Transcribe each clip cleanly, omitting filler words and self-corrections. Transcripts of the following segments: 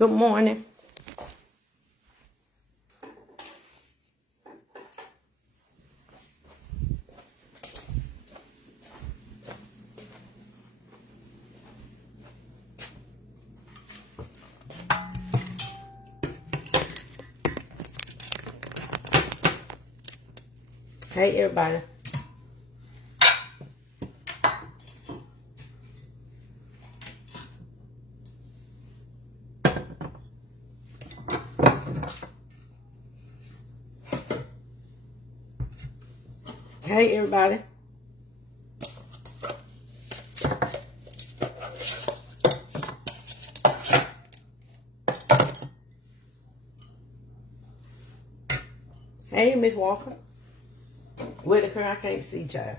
Good morning. Hey, everybody. Hey, everybody. Hey, Miss Walker. Whitaker, I can't see, child.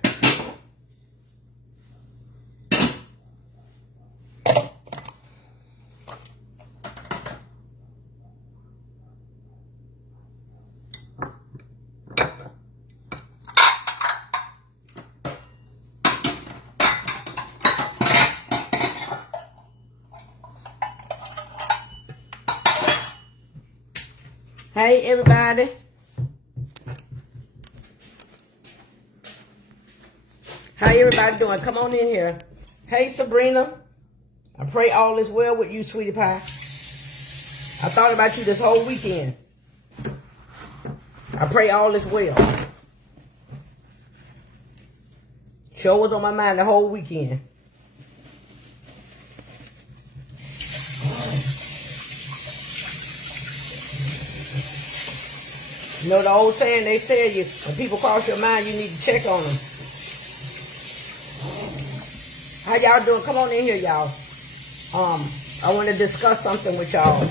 Hey, everybody. How everybody doing? Come on in here. Hey, Sabrina. I pray all is well with you, sweetie pie. I thought about you this whole weekend. I pray all is well. Show was on my mind the whole weekend. You know the old saying, they tell you, when people cross your mind, you need to check on them. How y'all doing? Come on in here, y'all. I want to discuss something with y'all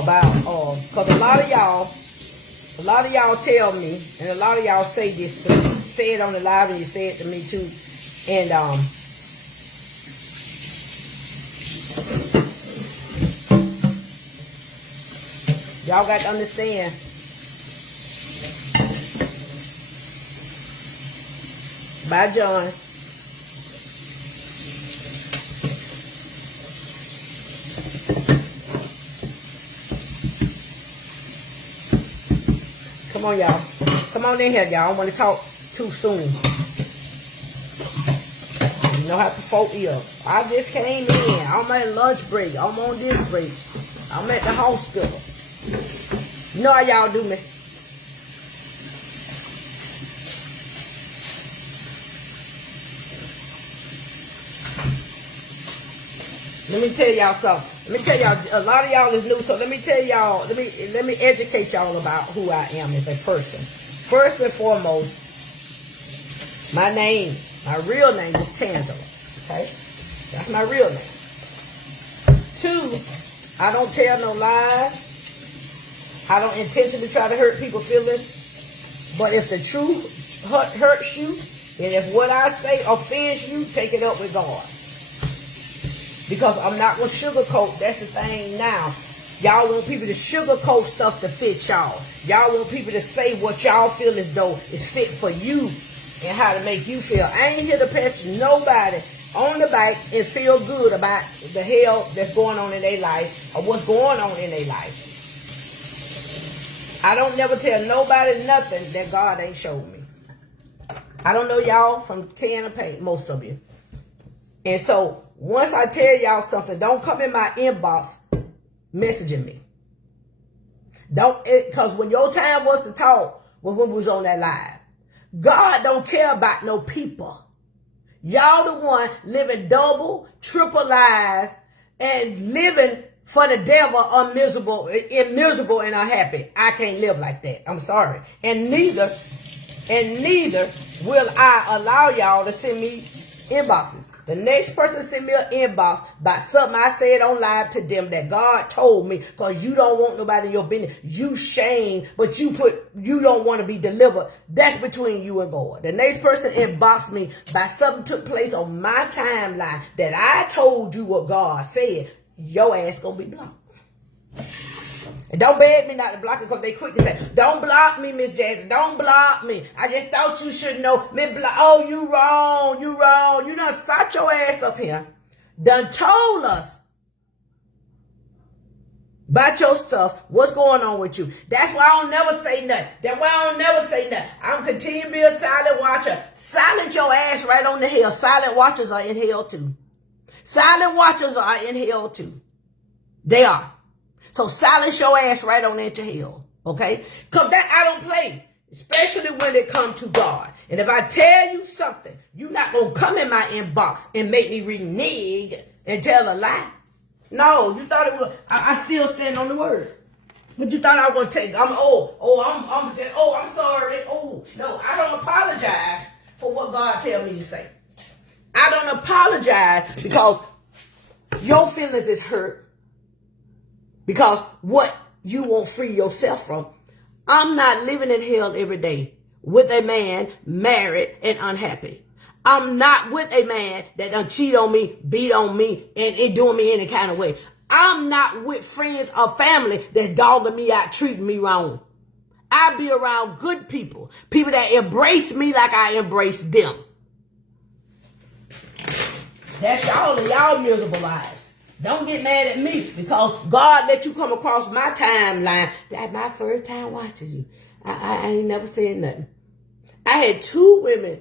about, because a lot of y'all tell me, and a lot of y'all say this to me. Say it on the live, and you say it to me too. And y'all got to understand. Bye, John. Come on, y'all. Come on in here, y'all. I don't want to talk too soon. You know how the folk is. I just came in. I'm at lunch break. I'm on this break. I'm at the hospital. You know how y'all do me. Let me tell y'all something. Let me tell y'all, a lot of y'all is new, so let me tell y'all, let me educate y'all about who I am as a person. First and foremost, my real name is Tangela. Okay? That's my real name. 2, I don't tell no lies. I don't intentionally try to hurt people's feelings. But if the truth hurts you, and if what I say offends you, take it up with God. Because I'm not going to sugarcoat. That's the thing now. Y'all want people to sugarcoat stuff to fit y'all. Y'all want people to say what y'all feel as though is fit for you and how to make you feel. I ain't here to pat nobody on the back and feel good about the hell that's going on in their life or what's going on in their life. I don't never tell nobody nothing that God ain't showed me. I don't know y'all from can of paint, most of you. And so, once I tell y'all something, don't come in my inbox messaging me. Because when your time was to talk, when we was on that live, God don't care about no people. Y'all the one living double, triple lives and living for the devil miserable and unhappy. I can't live like that. I'm sorry. And neither will I allow y'all to send me inboxes. The next person send me an inbox about something I said on live to them that God told me, because you don't want nobody in your business. You shame, but you don't want to be delivered. That's between you and God. The next person inboxed me by something took place on my timeline that I told you what God said. Your ass gonna be blocked. And don't beg me not to block it, because they quick to say, don't block me, Miss Jackson. Don't block me. I just thought you should know. Oh, you wrong. You wrong. You done sat your ass up here. Done told us about your stuff. What's going on with you? That's why I don't never say nothing. That's why I don't never say nothing. I'm continuing to be a silent watcher. Silent your ass right on the hell. Silent watchers are in hell too. Silent watchers are in hell too. They are. So silence your ass right on into hell. Okay? Because that I don't play. Especially when it comes to God. And if I tell you something, you're not going to come in my inbox and make me renege and tell a lie. No, you thought it was, I still stand on the word. But you thought I was going to take, I'm sorry. Oh, no, I don't apologize for what God tell me to say. I don't apologize because your feelings is hurt. Because what you won't free yourself from. I'm not living in hell every day with a man married and unhappy. I'm not with a man that done cheat on me, beat on me, and doing me any kind of way. I'm not with friends or family that's dogging me out, treating me wrong. I be around good people, people that embrace me like I embrace them. That's y'all miserable lives. Don't get mad at me because God let you come across my timeline. That's my first time watching you. I ain't never said nothing. I had 2 women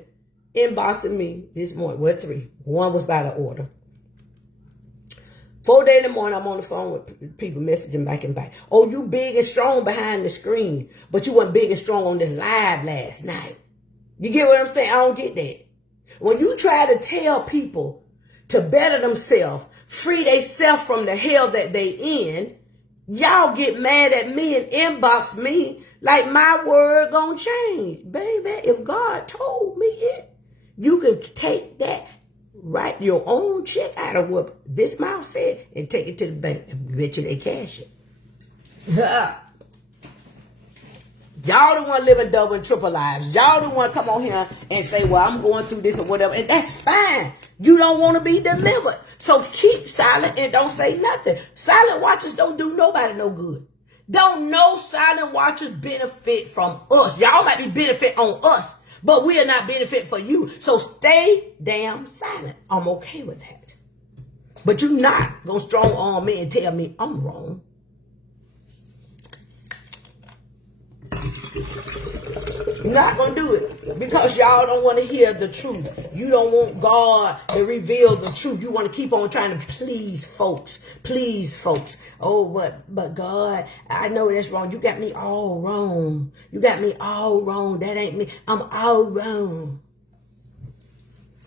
inboxing me this morning. Well, 3. One was by the order. 4 days in the morning, I'm on the phone with people messaging back and back. Oh, you big and strong behind the screen, but you weren't big and strong on this live last night. You get what I'm saying? I don't get that. When you try to tell people to better themselves, free themselves from the hell that they in, y'all get mad at me and inbox me like my word gonna change. Baby, if God told me it, you can take that, write your own check out of what this mouth said and take it to the bank and bet you they cash it. Y'all the one living double and triple lives. Y'all the one come on here and say, well, I'm going through this or whatever. And that's fine. You don't want to be delivered. So keep silent and don't say nothing. Silent watchers don't do nobody no good. Don't no silent watchers benefit from us. Y'all might be benefit on us, but we are not benefit for you. So stay damn silent. I'm okay with that. But you're not going to strong arm me and tell me I'm wrong. You're not going to do it because y'all don't want to hear the truth. You don't want God to reveal the truth. You want to keep on trying to please folks. Please folks. Oh, but God, I know that's wrong. You got me all wrong. You got me all wrong. That ain't me. I'm all wrong.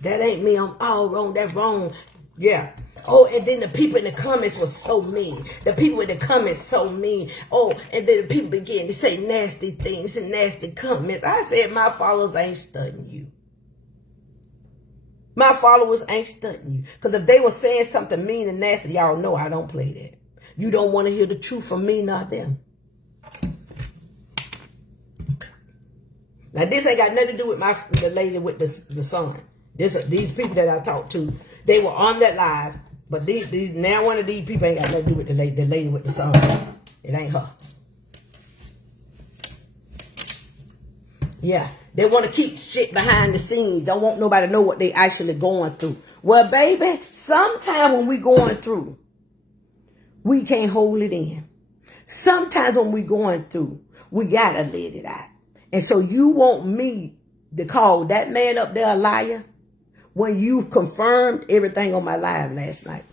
That ain't me. I'm all wrong. That's wrong. Yeah. Oh, and then the people in the comments were so mean. The people in the comments so mean. Oh, and then the people began to say nasty things and nasty comments. I said, my followers ain't studying you. My followers ain't studying you. Because if they were saying something mean and nasty, y'all know I don't play that. You don't want to hear the truth from me, not them. Now, this ain't got nothing to do with the lady with the son. These people that I talked to, they were on that live. But these now one of these people ain't got nothing to do with the lady with the son. It ain't her. Yeah, they want to keep shit behind the scenes. Don't want nobody to know what they actually going through. Well, baby, sometime when we going through, we can't hold it in. Sometimes when we going through, we gotta let it out. And so you want me to call that man up there a liar? When you confirmed everything on my live last night.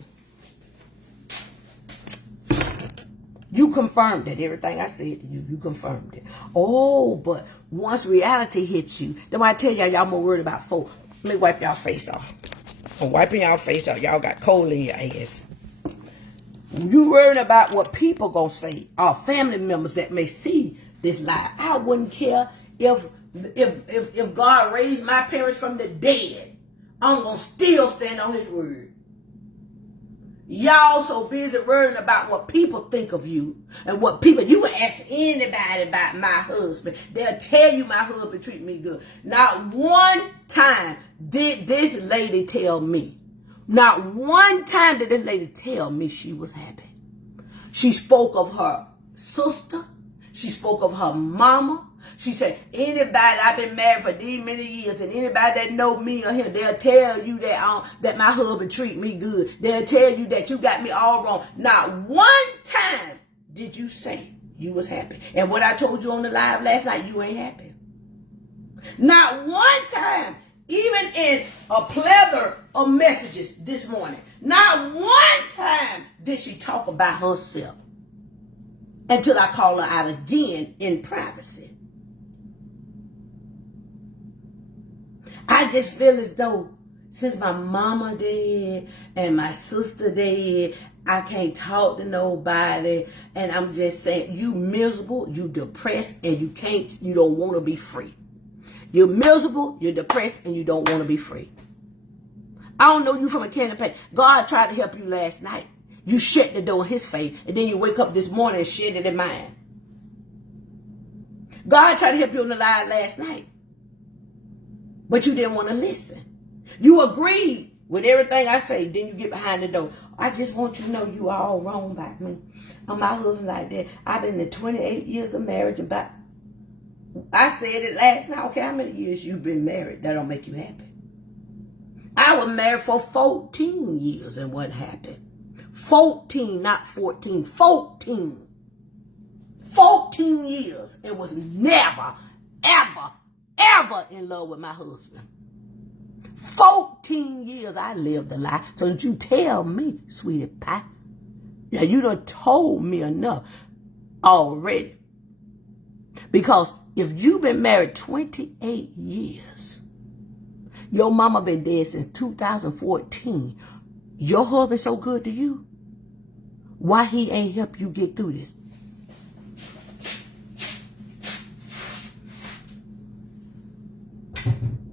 You confirmed it. Everything I said to you, you confirmed it. Oh, but once reality hits you, then I tell y'all more worried about folk. Let me wipe y'all face off. I'm wiping y'all face off. Y'all got cold in your ass. You worried about what people gonna say, or family members that may see this live. I wouldn't care if God raised my parents from the dead. I'm going to still stand on his word. Y'all so busy worrying about what people think of you. And what people, you can ask anybody about my husband. They'll tell you my husband treat me good. Not one time did this lady tell me. Not one time did this lady tell me she was happy. She spoke of her sister. She spoke of her mama. She said, anybody, I've been married for these many years, and anybody that know me or him, they'll tell you that my husband treat me good. They'll tell you that you got me all wrong. Not one time did you say you was happy? And what I told you on the live last night, you ain't happy. Not one time, even in a plethora of messages this morning, not one time did she talk about herself until I call her out again in privacy. I just feel as though since my mama dead and my sister dead, I can't talk to nobody. And I'm just saying, you miserable, you depressed, and you don't want to be free. You're miserable, you're depressed, and you don't want to be free. I don't know you from a can of paint. God tried to help you last night. You shut the door in his face, and then you wake up this morning and shut it in mine. God tried to help you on the line last night, but you didn't want to listen. You agreed with everything I say, then you get behind the door. I just want you to know you are all wrong about me. I'm my husband like that. I've been in 28 years of marriage, and I said it last night. Okay, how many years you been married? That don't make you happy. I was married for 14 years, and what happened? 14, not 14. 14. 14 years. It was never, ever, ever in love with my husband. 14 years I lived a lie. So that you tell me, sweetie pie. Yeah, you done told me enough already. Because if you've been married 28 years, your mama been dead since 2014, your husband so good to you, why he ain't help you get through this?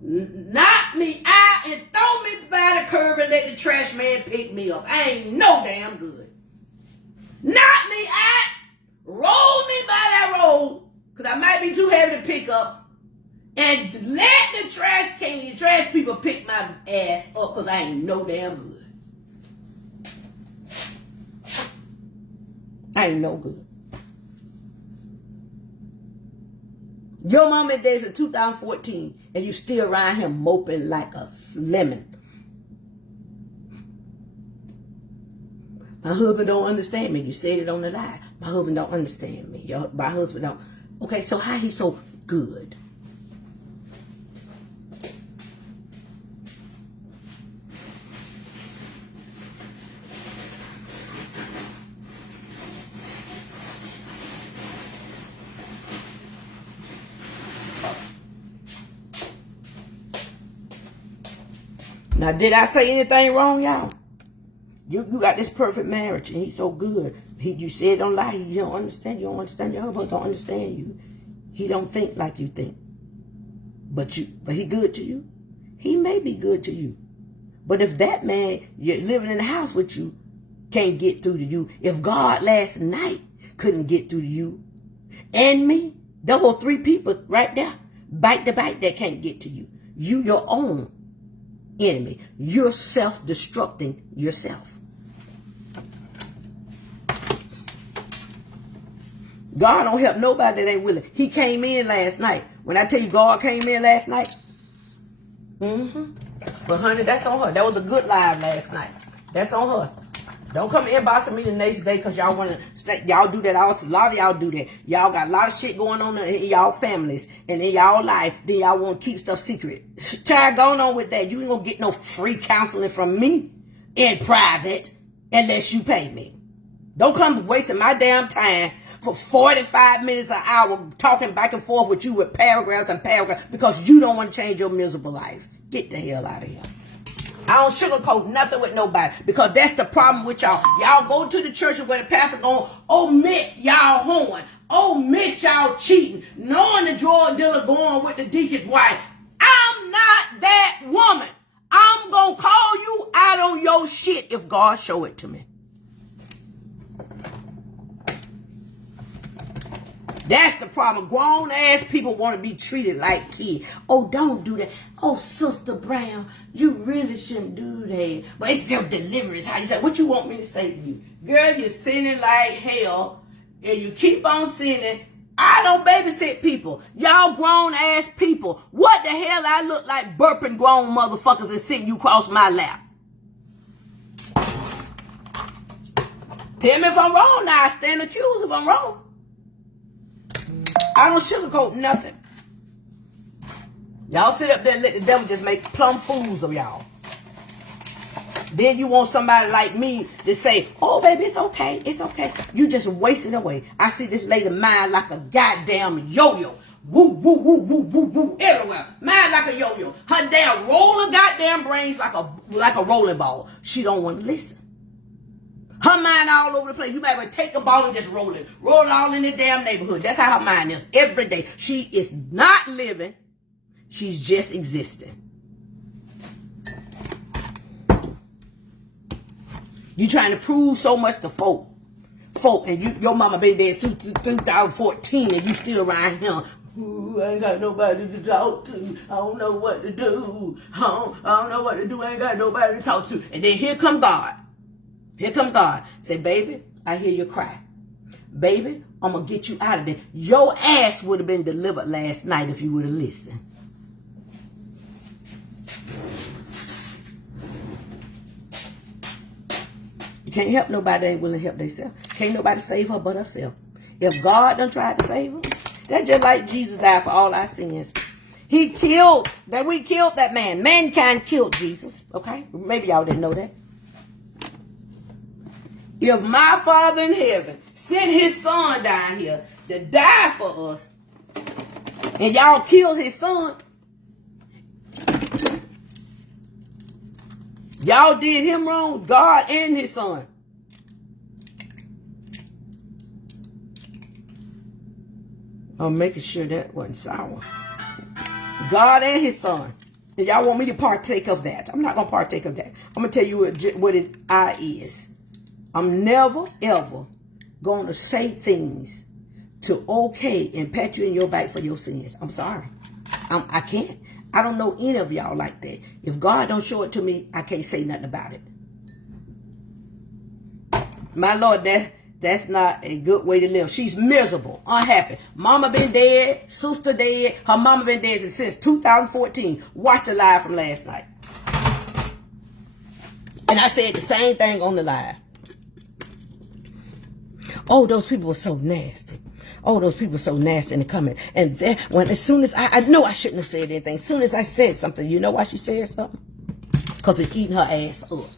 Knock me out and throw me by the curb and let the trash man pick me up. I ain't no damn good. Knock me out, roll me by that road, because I might be too heavy to pick up, and let the trash people pick my ass up, because I ain't no damn good. I ain't no good. Your mama dead since 2014, and you still around here moping like a lemon. My husband don't understand me. You said it on the live. My husband don't understand me. My husband don't. Okay, so how he so good? Now, did I say anything wrong, y'all? You got this perfect marriage, and he's so good. You said don't lie. You don't understand. You don't understand. Your husband don't understand you. He don't think like you think. But he good to you. He may be good to you. But if that man you're living in the house with you can't get through to you, if God last night couldn't get through to you and me, there were 3 people right there, bite to bite, that can't get to you. You your own enemy. You're self-destructing yourself. God don't help nobody that ain't willing. He came in last night. When I tell you God came in last night, but honey, that's on her. That was a good live last night. That's on her. Don't come inboxing me the next day because y'all want to stay. Y'all do that. A lot of y'all do that. Y'all got a lot of shit going on in y'all families and in y'all life. Then y'all want to keep stuff secret. Try going on with that. You ain't going to get no free counseling from me in private unless you pay me. Don't come wasting my damn time for 45 minutes an hour talking back and forth with you with paragraphs and paragraphs because you don't want to change your miserable life. Get the hell out of here. I don't sugarcoat nothing with nobody because that's the problem with y'all. Y'all go to the church where the pastor going, omit y'all hoeing, omit y'all cheating, knowing the drug dealer going with the deacon's wife. I'm not that woman. I'm going to call you out on your shit if God show it to me. That's the problem. Grown ass people want to be treated like kids. Oh, don't do that. Oh, Sister Brown, you really shouldn't do that. But it's your deliverance. How you say? What you want me to say to you? Girl, you're sinning like hell. And you keep on sinning. I don't babysit people. Y'all grown ass people. What the hell I look like burping grown motherfuckers and sitting you across my lap? Tell me if I'm wrong now. I stand accused if I'm wrong. I don't sugarcoat nothing. Y'all sit up there and let the devil just make plumb fools of y'all. Then you want somebody like me to say, oh, baby, it's okay. It's okay. You just wasting away. I see this lady mind like a goddamn yo-yo. Woo, woo, woo, woo, woo, woo, everywhere. Mind like a yo-yo. Her damn rolling goddamn brains like a rolling ball. She don't want to listen. Her mind all over the place. You might well take a ball and just roll it. Roll it all in the damn neighborhood. That's how her mind is every day. She is not living. She's just existing. You trying to prove so much to folk, and your mama been there since 2014, and you still around here. Ooh, I ain't got nobody to talk to. I don't know what to do. I don't know what to do. I ain't got nobody to talk to. And then here come God. Here come God. Say, baby, I hear you cry. Baby, I'm gonna get you out of there. Your ass would have been delivered last night if you would have listened. Can't help nobody that ain't willing to help themselves. Can't nobody save her but herself. If God done tried to save her, that's just like Jesus died for all our sins. We killed that man. Mankind killed Jesus. Okay? Maybe y'all didn't know that. If my Father in heaven sent his son down here to die for us, and y'all killed his son, y'all did him wrong, God and his son. I'm making sure that wasn't sour. God and his son. And y'all want me to partake of that. I'm not going to partake of that. I'm going to tell you what it is. I'm never, ever going to say things to okay and pat you in your back for your sins. I'm sorry. I can't. I don't know any of y'all like that. If God don't show it to me, I can't say nothing about it. My Lord, that's not a good way to live. She's miserable, unhappy. Mama been dead, sister dead. Her mama been dead since 2014. Watch the live from last night. And I said the same thing on the live. Oh, those people were so nasty. Oh, those people were so nasty in the comment. And then, as soon as I know I shouldn't have said anything. As soon as I said something, you know why she said something? Because it's eating her ass up.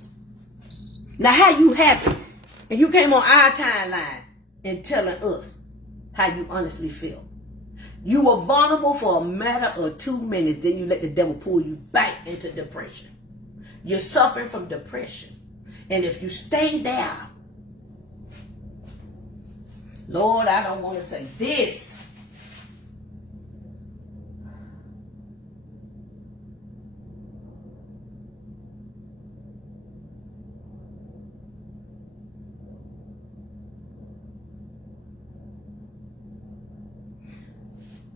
Now, how you happy? And you came on our timeline and telling us how you honestly feel. You were vulnerable for a matter of 2 minutes. Then you let the devil pull you back into depression. You're suffering from depression. And if you stay there, Lord, I don't want to say this.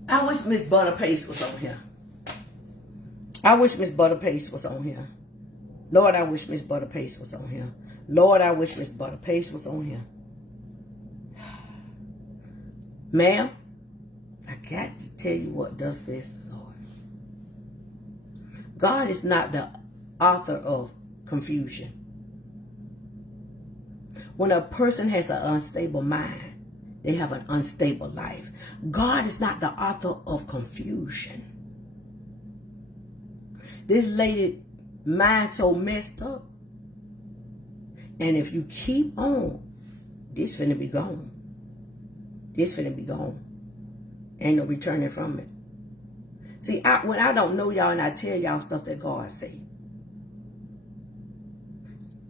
I wish Miss Butterpaste was on here. I wish Miss Butterpaste was on here. Lord, I wish Miss Butterpaste was on here. Lord, I wish Miss Butterpaste was on here. Ma'am, I got to tell you what thus says the Lord. God is not the author of confusion. When a person has an unstable mind, they have an unstable life. God is not the author of confusion. This lady mind so messed up. And if you keep on, this finna be gone. This finna be gone. Ain't no returning from it. See, when I don't know y'all and I tell y'all stuff that God say,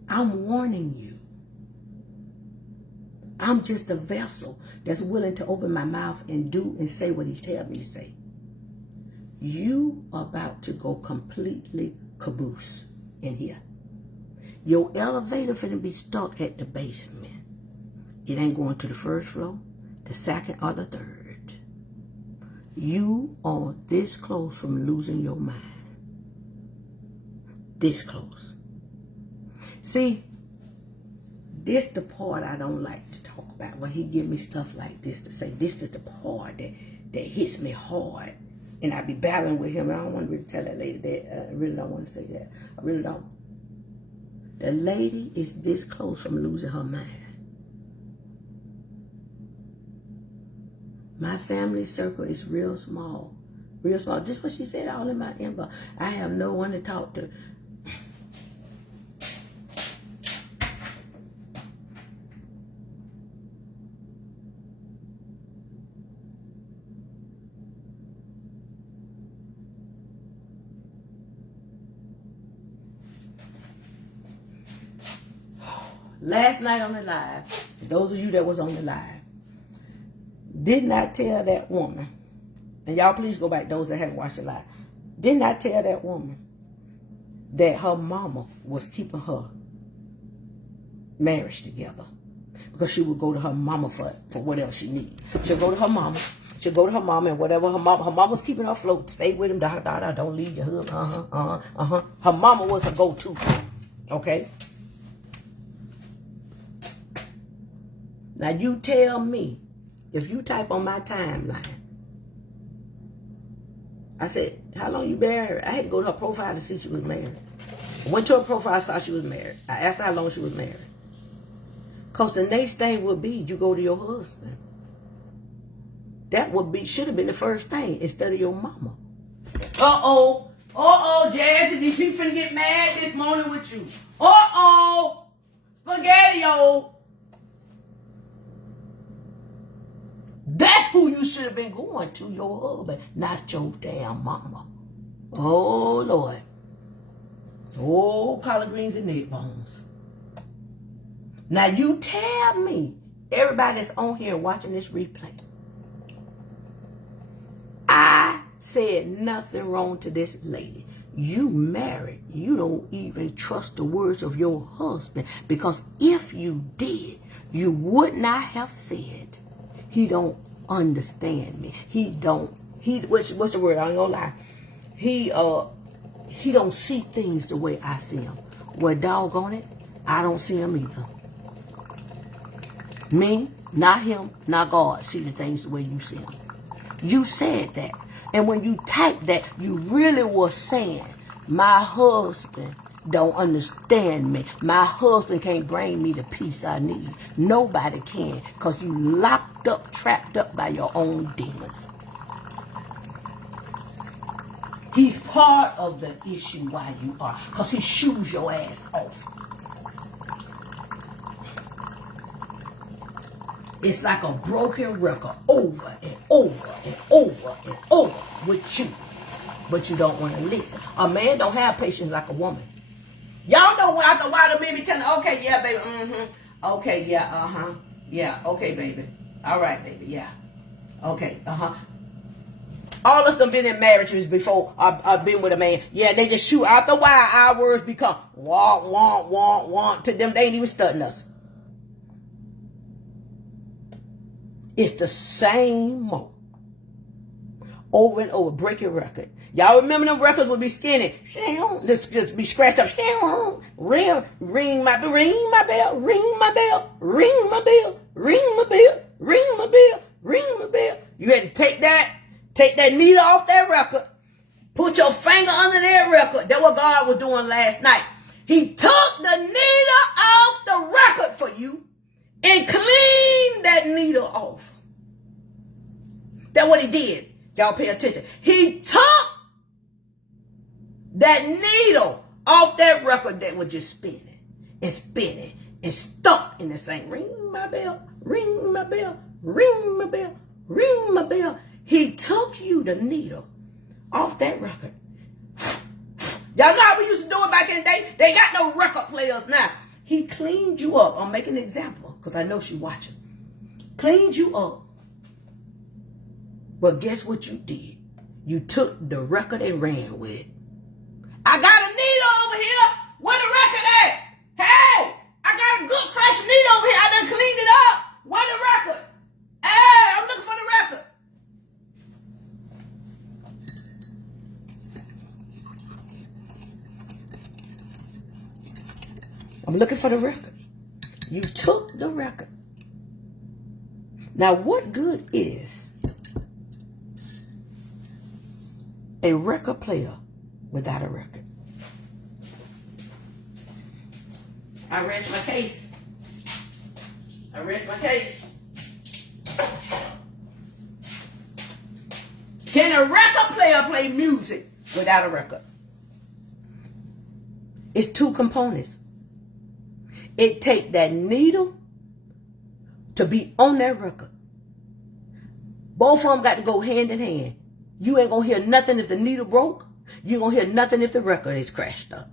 I'm warning you. I'm just a vessel that's willing to open my mouth and do and say what he tells me to say. You are about to go completely caboose in here. Your elevator finna be stuck at the basement. It ain't going to the first floor, the second, or the third. You are this close from losing your mind. This close. See, this the part I don't like to talk about. When he give me stuff like this to say, this is the part that hits me hard. And I be battling with him. I don't want to really tell that lady that. I really don't want to say that. I really don't. The lady is this close from losing her mind. My family circle is real small. Real small. Just what she said all in my inbox. I have no one to talk to. Last night on the live, those of you that was on the live, did not tell that woman, and y'all please go back, those that haven't watched the live, did not tell that woman that her mama was keeping her marriage together. Because she would go to her mama for whatever she needed. She'll go to her mama. She'll go to her mama and whatever her mama was keeping her afloat. Stay with him, don't leave your husband, Her mama was a go-to, okay? Now you tell me, if you type on my timeline, I said, how long you been married? I had to go to her profile to see she was married. I went to her profile, saw she was married. I asked her how long she was married. Because the next thing would be, you go to your husband. That should have been the first thing instead of your mama. Uh-oh, Jazzy, these people finna get mad this morning with you. Spaghetti-o. That's who you should have been going to, your husband, not your damn mama. Oh, Lord. Oh, collard greens and neck bones. Now, you tell me, everybody that's on here watching this replay, I said nothing wrong to this lady. You married. You don't even trust the words of your husband. Because if you did, you would not have said, he don't understand me. What's the word? I ain't gonna lie. He don't see things the way I see them. Well, doggone it, I don't see them either. Me, not him, not God, see the things the way you see them. You said that. And when you typed that, you really were saying, my husband don't understand me. My husband can't bring me the peace I need. Nobody can, because you locked up, trapped up by your own demons. He's part of the issue why you are, because he shoos your ass off. It's like a broken record over and over and over and over with you. But you don't want to listen. A man don't have patience like a woman. Y'all know why the baby telling, okay, yeah, baby, okay, yeah, yeah, okay, baby. All right, baby, yeah. Okay, All of them been in marriages before I've been with a man. Yeah, they just shoot. After a while, our words become want. To them, they ain't even studying us. It's the same mode. Over and over, breaking record. Y'all remember them records would be skinny. Just be scratched up. Ring my bell, ring my bell, ring my bell, ring my bell, ring my bell, ring my bell, ring my bell. You had to take that needle off that record. Put your finger under that record. That's what God was doing last night. He took the needle off the record for you and cleaned that needle off. That's what he did. Y'all pay attention. He took that needle off that record that was just spinning and stuck in the same ring my bell, ring my bell, ring my bell, ring my bell. He took you the needle off that record. Y'all know how we used to do it back in the day? They got no record players now. He cleaned you up. I'm making an example because I know she's watching. Cleaned you up. But guess what you did? You took the record and ran with it. I got a needle over here. Where the record at? Hey, I got a good fresh needle over here. I done cleaned it up. Where the record? Hey, I'm looking for the record. I'm looking for the record. You took the record. Now, what good is a record player without a record? I rest my case. Can a record player play music without a record? It's two components. It take that needle to be on that record. Both of them got to go hand in hand. You ain't gonna hear nothing if the needle broke. You ain't gonna hear nothing if the record is crashed up.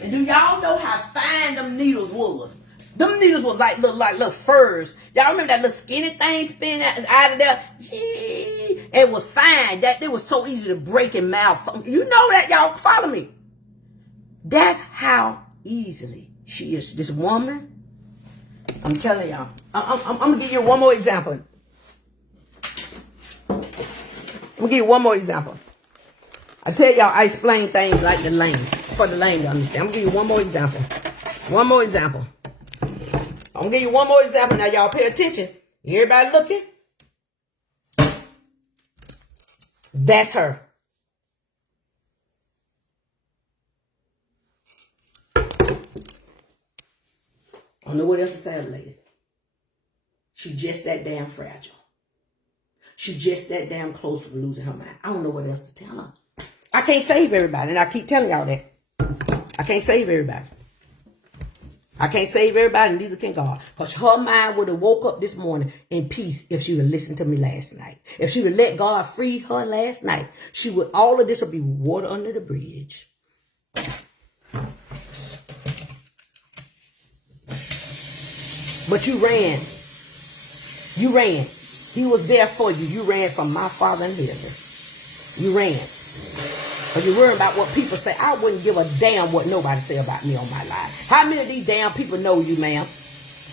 And do y'all know how fine them needles was? Them needles was like little furs. Y'all remember that little skinny thing spinning out of there? It was fine. That it was so easy to break and malfunction. You know that, y'all. Follow me. That's how easily she is. This woman, I'm telling y'all. I'm gonna give you one more example. I'm gonna give you one more example. I tell y'all, I explain things like the lame, for the lame to understand. I'm gonna give you one more example. One more example. I'm gonna give you one more example. Now y'all pay attention. Everybody looking? That's her. I don't know what else to say, lady. She just that damn fragile. She just that damn close to losing her mind. I don't know what else to tell her. I can't save everybody, and I keep telling y'all that. I can't save everybody. I can't save everybody, and neither can God. Because her mind would have woke up this morning in peace if she would have listened to me last night. If she would let God free her last night, she would. All of this would be water under the bridge. But you ran. You ran. He was there for you. You ran from my Father in heaven. You ran. But you're worrying about what people say. I wouldn't give a damn what nobody say about me on my life. How many of these damn people know you, ma'am?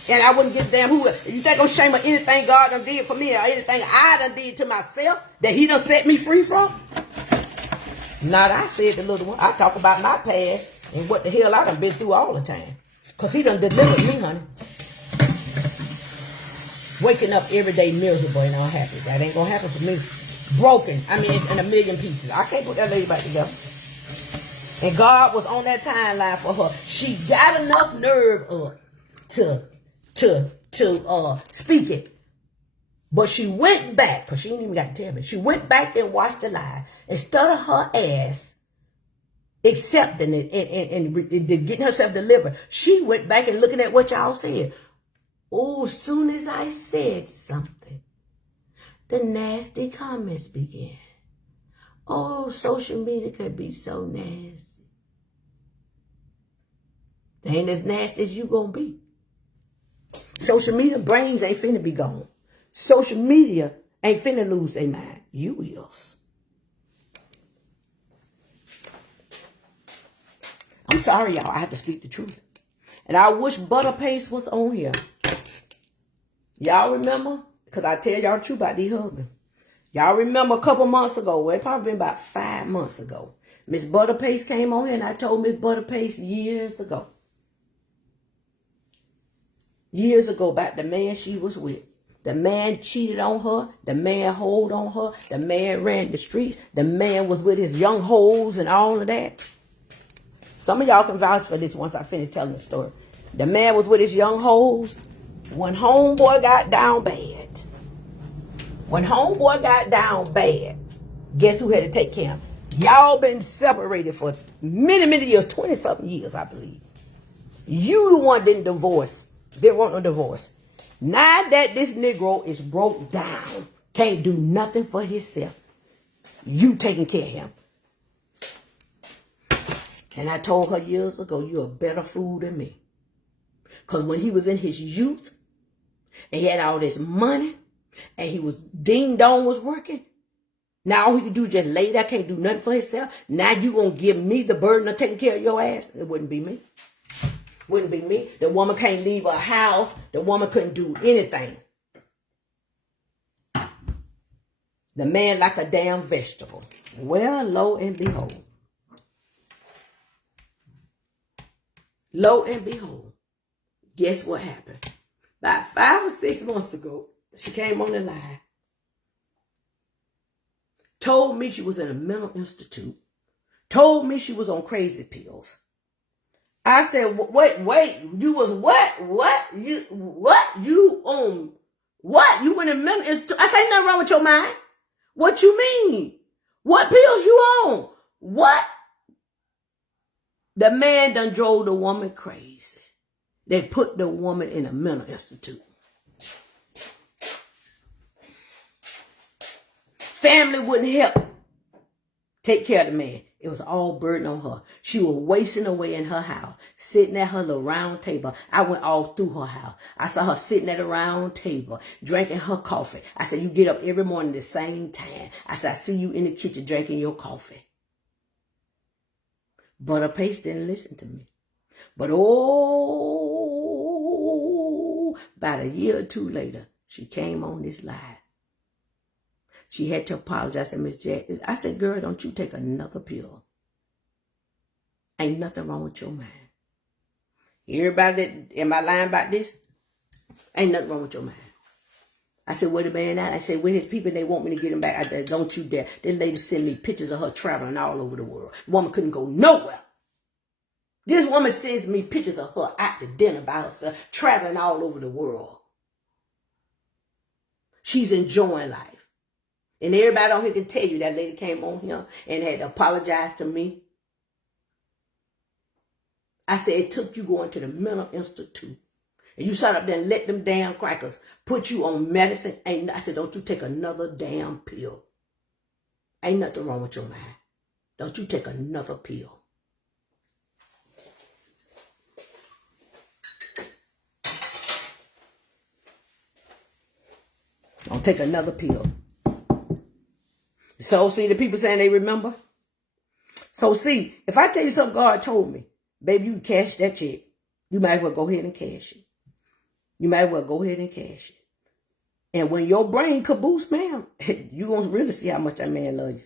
And I wouldn't give a damn who. You think I'm ashamed of anything God done did for me or anything I done did to myself that he done set me free from? Not I said the little one. I talk about my past and what the hell I done been through all the time. Because he done delivered me, honey. Waking up every day miserable and unhappy. That ain't going to happen for me. Broken. I mean, in a million pieces. I can't put that lady back together. And God was on that timeline for her. She got enough nerve up to speak it. But she went back, because she ain't even got to tell me. She went back and watched the live. Instead of her ass accepting it and getting herself delivered, she went back and looking at what y'all said. Oh, as soon as I said something, the nasty comments began. Oh, social media could be so nasty. They ain't as nasty as you gonna be. Social media brains ain't finna be gone. Social media ain't finna lose their mind. You is. I'm sorry, y'all. I have to speak the truth. And I wish Butter Paste was on here. Y'all remember? Because I tell y'all the truth about these husbands. Y'all remember a couple months ago, well, it probably been about 5 months ago, Miss Butter Paste came on here and I told Miss Butter Paste years ago about the man she was with. The man cheated on her. The man hoed on her. The man ran the streets. The man was with his young hoes and all of that. Some of y'all can vouch for this once I finish telling the story. The man was with his young hoes. When homeboy got down bad, guess who had to take care of him? Y'all been separated for many, many years, 20-something years, I believe. You the one didn't divorce. Didn't want no divorce. Now that this Negro is broke down, can't do nothing for himself, you taking care of him. And I told her years ago, you're a better fool than me. Because when he was in his youth, and he had all this money, and he was ding-dong was working, now all he could do is just lay there, can't do nothing for himself. Now you gonna give me the burden of taking care of your ass? It wouldn't be me. Wouldn't be me. The woman can't leave her house. The woman couldn't do anything. The man like a damn vegetable. Well, lo and behold. Lo and behold. Guess what happened? About 5 or 6 months ago, she came on the line. Told me she was in a mental institute. Told me she was on crazy pills. I said, wait, you was what? You on What? You went in mental institute? I say nothing wrong with your mind. What you mean? What pills you on? What? The man done drove the woman crazy. They put the woman in a mental institute. Family wouldn't help take care of the man. It was all burden on her. She was wasting away in her house, sitting at her little round table. I went all through her house. I saw her sitting at a round table, drinking her coffee. I said, you get up every morning at the same time. I said, I see you in the kitchen drinking your coffee. But her pace didn't listen to me. But about a year or two later, she came on this live. She had to apologize to Miss Jack. I said, girl, don't you take another pill. Ain't nothing wrong with your mind. Everybody, am I lying about this? Ain't nothing wrong with your mind. I said, where the man at? I said, where his people, they want me to get him back. I said, don't you dare. This lady sent me pictures of her traveling all over the world. The woman couldn't go nowhere. This woman sends me pictures of her out to dinner by herself, traveling all over the world. She's enjoying life. And everybody on here can tell you that lady came on here and had to apologize to me. I said, it took you going to the mental institute. And you sat up there and let them damn crackers put you on medicine. I said, don't you take another damn pill. Ain't nothing wrong with your mind. Don't you take another pill. Don't take another pill. So, see, the people saying they remember. So, see, if I tell you something God told me, baby, you can cash that check. You might as well go ahead and cash it. You might as well go ahead and cash it. And when your brain caboose, ma'am, you going to really see how much that man loves you.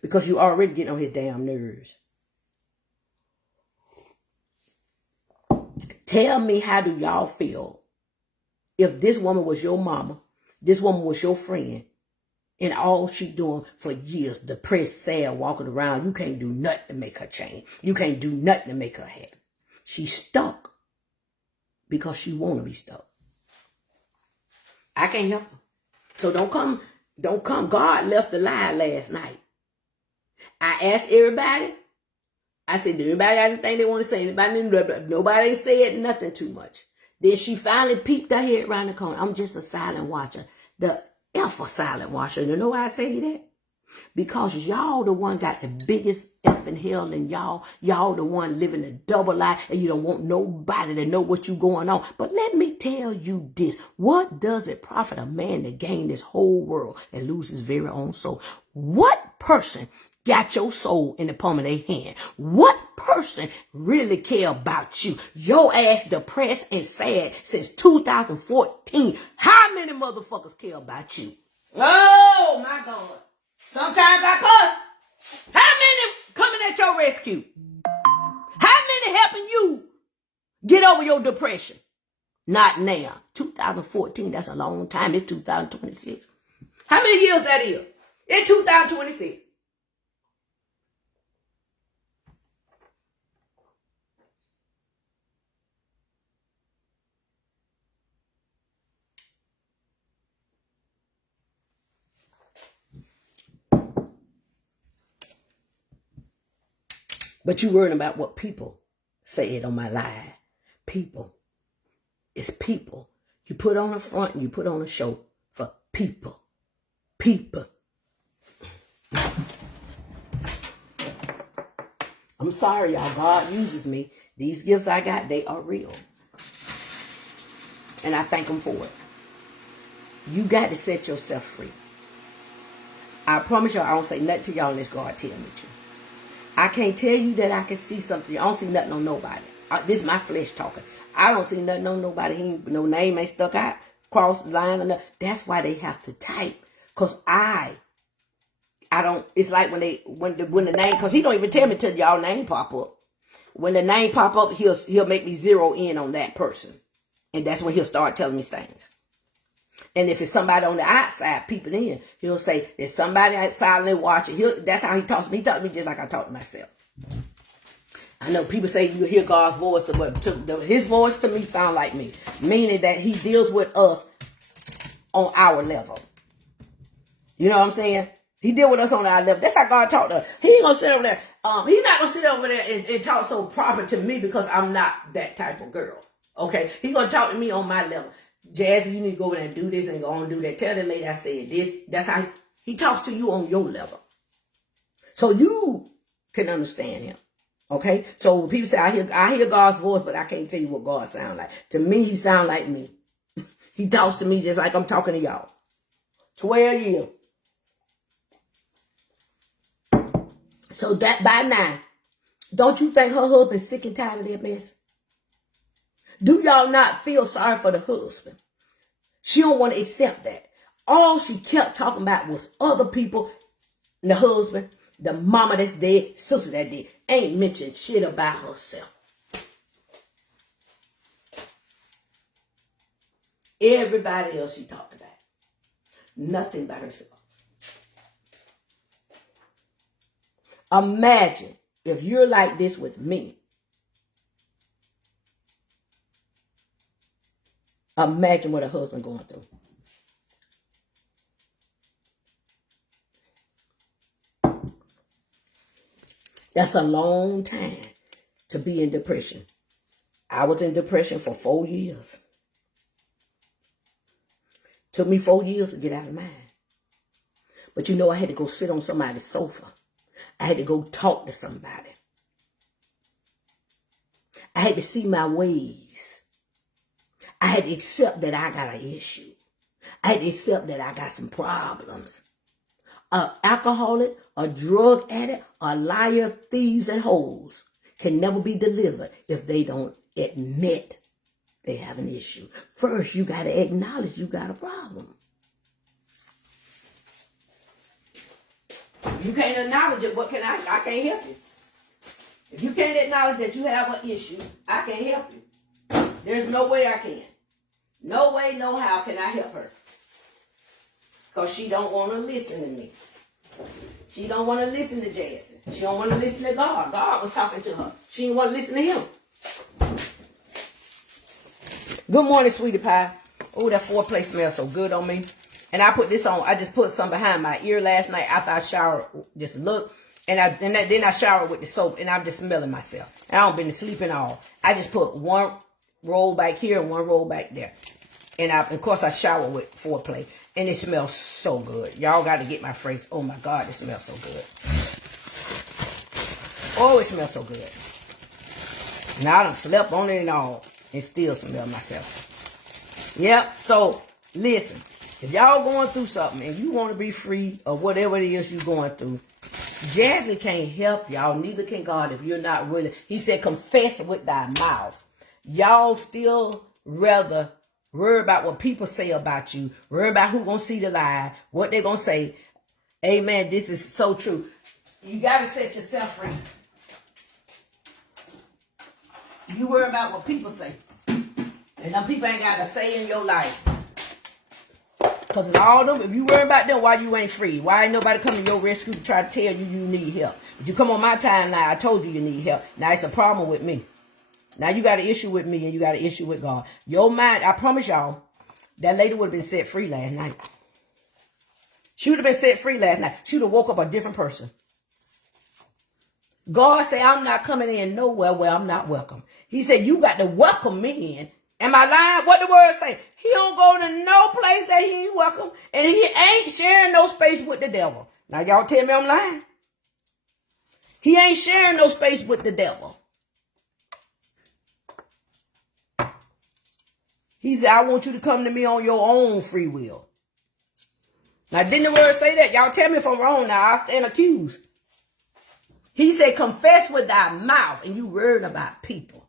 Because you already getting on his damn nerves. Tell me, how do y'all feel if this woman was your mama, this woman was your friend, and all she doing for years, depressed, sad, walking around, you can't do nothing to make her change. You can't do nothing to make her happy. She's stuck because she want to be stuck. I can't help her. So don't come. God left the line last night. I asked everybody. I said, do anybody got anything they want to say? Nobody said nothing too much. Then she finally peeked her head around the corner. I'm just a silent watcher. The F a silent watcher. You know why I say that? Because y'all the one got the biggest F in hell, and y'all the one living a double life, and you don't want nobody to know what you going on. But let me tell you this. What does it profit a man to gain this whole world and lose his very own soul? What person got your soul in the palm of their hand? What person really care about you? Your ass depressed and sad since 2014. How many motherfuckers care about you? Oh my God. Sometimes I cuss. How many coming at your rescue? How many helping you get over your depression? Not now. 2014, that's a long time. It's 2026. How many years that is? It's 2026. But you worrying about what people said on my live. People. It's people. You put on a front and you put on a show for people. People. I'm sorry, y'all. God uses me. These gifts I got, they are real. And I thank him for it. You got to set yourself free. I promise y'all, I don't say nothing to y'all unless God tell me to. I can't tell you that I can see something. I don't see nothing on nobody. This is my flesh talking. I don't see nothing on nobody. No name ain't stuck out, cross the line or nothing. That's why they have to type. Because I don't, it's like when the name, because he don't even tell me till y'all name pop up. When the name pop up, he'll make me zero in on that person. And that's when he'll start telling me things. And if it's somebody on the outside peeping in, he'll say, there's somebody silently watching. That's how he talks to me. He talks to me just like I talk to myself. I know people say you hear God's voice, but his voice to me sound like me. Meaning that he deals with us on our level. You know what I'm saying? He deal with us on our level. That's how God talked to us. He ain't gonna sit over there. He's not gonna sit over there and talk so proper to me because I'm not that type of girl. Okay? He gonna talk to me on my level. Jazzy, you need to go over there and do this and go on and do that. Tell the lady I said this. That's how he talks to you on your level. So you can understand him. Okay? So when people say, I hear God's voice, but I can't tell you what God sounds like. To me, he sounds like me. He talks to me just like I'm talking to y'all. 12 years. So that by now, don't you think her husband's sick and tired of that mess? Do y'all not feel sorry for the husband? She don't want to accept that. All she kept talking about was other people, the husband, the mama that's dead, sister that dead. Ain't mentioned shit about herself. Everybody else she talked about. Nothing about herself. Imagine if you're like this with me. Imagine what a husband going through. That's a long time to be in depression. I was in depression for 4 years. Took me 4 years to get out of mine. But you know, I had to go sit on somebody's sofa. I had to go talk to somebody. I had to see my ways. I had to accept that I got an issue. I had to accept that I got some problems. An alcoholic, a drug addict, a liar, thieves, and hoes can never be delivered if they don't admit they have an issue. First, you got to acknowledge you got a problem. If you can't acknowledge it, what can I can't help you. If you can't acknowledge that you have an issue, I can't help you. There's no way I can. No way, no how can I help her. Because she don't want to listen to me. She don't want to listen to Jason. She don't want to listen to God. God was talking to her. She didn't want to listen to him. Good morning, sweetie pie. Oh, that foreplay smells so good on me. And I put this on. I just put some behind my ear last night after I showered. Just look. And then I showered with the soap. And I'm just smelling myself. And I don't been sleeping all. I just put one roll back here and one roll back there. And of course, I shower with foreplay. And it smells so good. Y'all got to get my phrase. Oh, my God, it smells so good. Oh, it smells so good. Now, I done slept on it and all. And still smell myself. Yep. So, listen. If y'all going through something and you want to be free or whatever it is you're going through, Jazzy can't help y'all. Neither can God if you're not willing. He said, confess with thy mouth. Y'all still rather worry about what people say about you. Worry about who gonna see the lie. What they gonna say. Amen. This is so true. You got to set yourself free. You worry about what people say. And them people ain't got a say in your life. Because all them, if you worry about them, why you ain't free? Why ain't nobody come to your rescue to try to tell you you need help? If you come on my timeline, I told you you need help. Now it's a problem with me. Now you got an issue with me and you got an issue with God. Your mind, I promise y'all, that lady would have been set free last night. She would have been set free last night. She would have woke up a different person. God said, I'm not coming in nowhere where I'm not welcome. He said, you got to welcome me in. Am I lying? What the word say? He don't go to no place that he ain't welcome. And he ain't sharing no space with the devil. Now y'all tell me I'm lying. He ain't sharing no space with the devil. He said, I want you to come to me on your own free will. Now didn't the word say that? Y'all tell me if I'm wrong now. I'll stand accused. He said, confess with thy mouth. And you worried about people.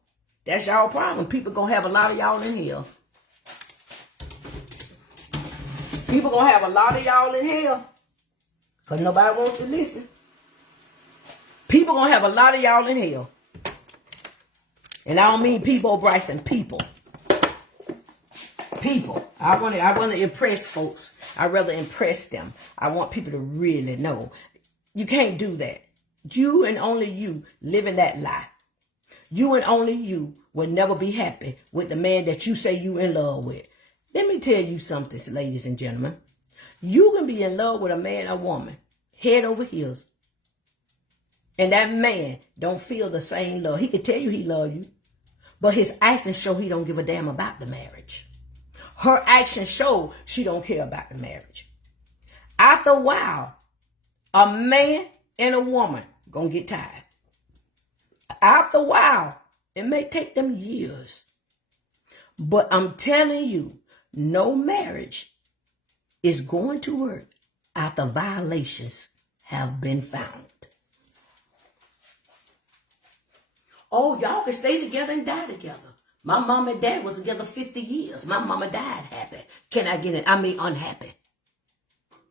That's y'all problem. People gonna have a lot of y'all in hell. People gonna have a lot of y'all in hell. Because nobody wants to listen. People gonna have a lot of y'all in hell. And I don't mean people, Bryson. People. People. I want to impress folks. I'd rather impress them. I want people to really know. You can't do that. You and only you live in that lie. You and only you will never be happy with the man that you say you in love with. Let me tell you something, ladies and gentlemen. You can be in love with a man or woman, head over heels, and that man don't feel the same love. He can tell you he love you, but his actions show he don't give a damn about the marriage. Her actions show she don't care about the marriage. After a while, a man and a woman gonna get tired. After a while, it may take them years. But I'm telling you, no marriage is going to work after violations have been found. Oh, y'all can stay together and die together. My mom and dad was together 50 years. My mama died happy. Can I get it? I mean unhappy.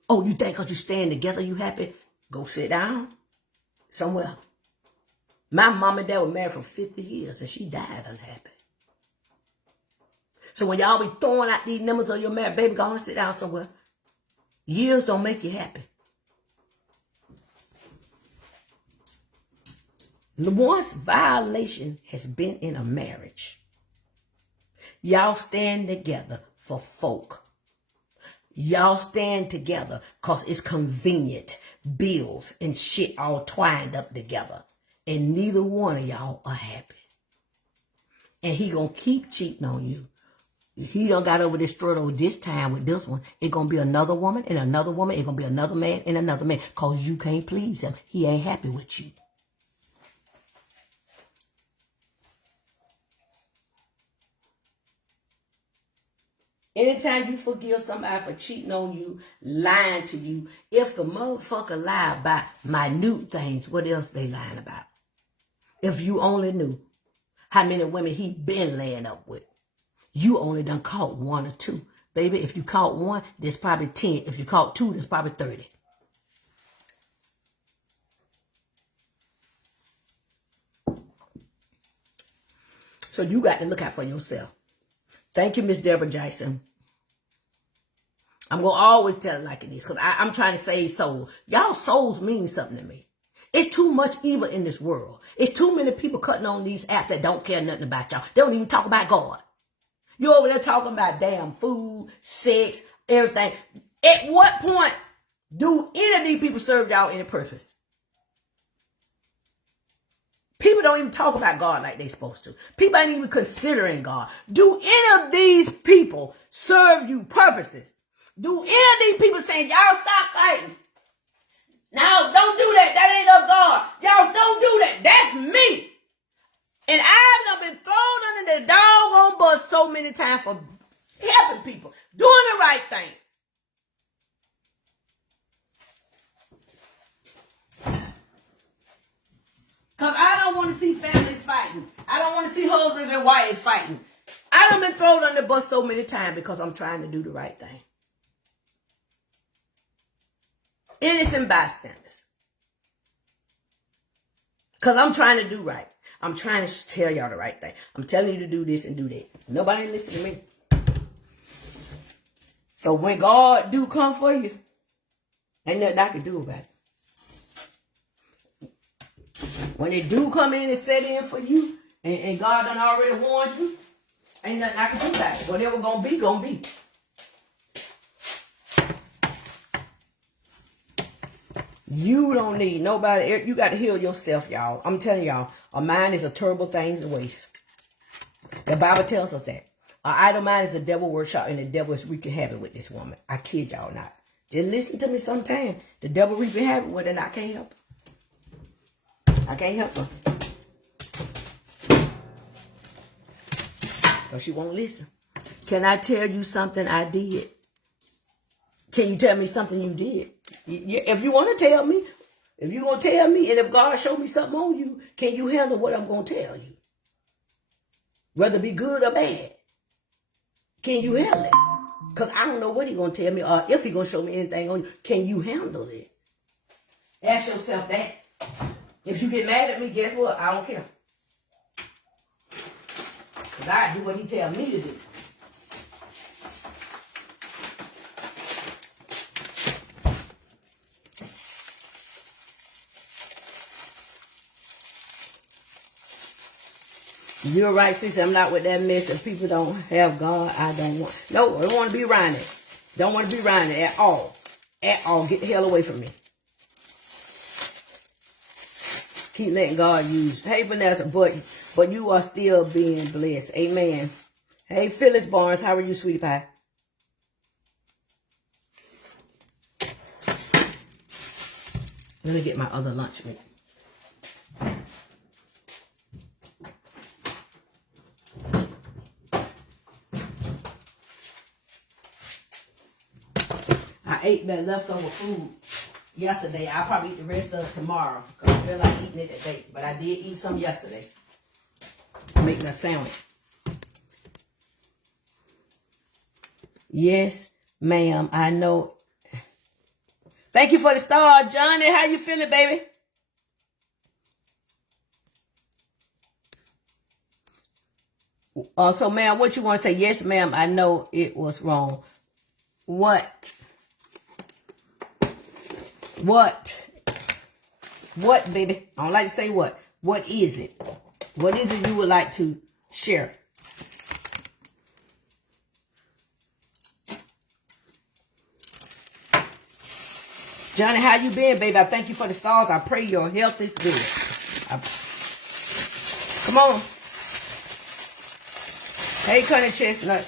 Oh, you think because you staying together you happy? Go sit down somewhere. My mom and dad were married for 50 years and she died unhappy. So when y'all be throwing out these numbers on your marriage, baby, go on and sit down somewhere. Years don't make you happy. Once violation has been in a marriage, y'all stand together for folk. Y'all stand together because it's convenient. Bills and shit all twined up together. And neither one of y'all are happy. And he gonna keep cheating on you. He done got over this struggle this time with this one. It's going to be another woman and another woman. It's going to be another man and another man. Because you can't please him. He ain't happy with you. Anytime you forgive somebody for cheating on you, lying to you, if the motherfucker lie about minute things, what else they lying about? If you only knew how many women he been laying up with. You only done caught one or two. Baby, if you caught one, there's probably 10. If you caught two, there's probably 30. So you got to look out for yourself. Thank you, Miss Deborah Jackson. I'm going to always tell it like it is because I'm trying to save souls. Y'all souls mean something to me. It's too much evil in this world. It's too many people cutting on these apps that don't care nothing about y'all. They don't even talk about God. You over there talking about damn food, sex, everything. At what point do any of these people serve y'all any purpose? People don't even talk about God like they supposed to. People ain't even considering God. Do any of these people serve you purposes? Do any of these people saying, y'all stop fighting? Now, don't do that. That ain't of God. Y'all don't do that. That's me. And I've been thrown under the doggone bus so many times for helping people, doing the right thing. Because I don't want to see families fighting. I don't want to see husbands and wives fighting. I done been thrown under the bus so many times because I'm trying to do the right thing. Innocent bystanders. Because I'm trying to do right. I'm trying to tell y'all the right thing. I'm telling you to do this and do that. Nobody listen to me. So when God do come for you, ain't nothing I can do about it. When it do come in and set in for you, and God done already warned you, ain't nothing I can do about it. Whatever gonna be, gonna be. You don't need nobody. You got to heal yourself, y'all. I'm telling y'all, a mind is a terrible thing to waste. The Bible tells us that. An idle mind is a devil workshop, and the devil is wreaking havoc with this woman. I kid y'all not. Just listen to me sometime. The devil wreaking havoc with her, and I can't help her. I can't help her. Because she won't listen. Can I tell you something I did? Can you tell me something you did? If you want to tell me, if you're going to tell me, and if God showed me something on you, can you handle what I'm going to tell you? Whether it be good or bad. Can you handle it? Because I don't know what he's going to tell me or if he's going to show me anything on you. Can you handle it? Ask yourself that. If you get mad at me, guess what? I don't care. Because I do what he tell me to do. You're right, sister. I'm not with that mess. If people don't have God, I don't want. No, I don't want to be around it. Don't want to be around it at all. At all. Get the hell away from me. Keep letting God use. Hey, Vanessa, but you are still being blessed. Amen. Hey, Phyllis Barnes, how are you, sweetie pie? Let me get my other lunch meat. I ate that leftover food yesterday. I'll probably eat the rest of it tomorrow because I feel like eating it today. But I did eat some yesterday. I'm making a sandwich. Yes, ma'am. I know. Thank you for the star, Johnny. How you feeling, baby? So, ma'am, what you want to say? Yes, ma'am. I know it was wrong. What? What, baby? I don't like to say what. What is it? What is it you would like to share? Johnny, how you been, baby? I thank you for the stars. I pray your health is good. Come on. Hey, Cunny Chestnut.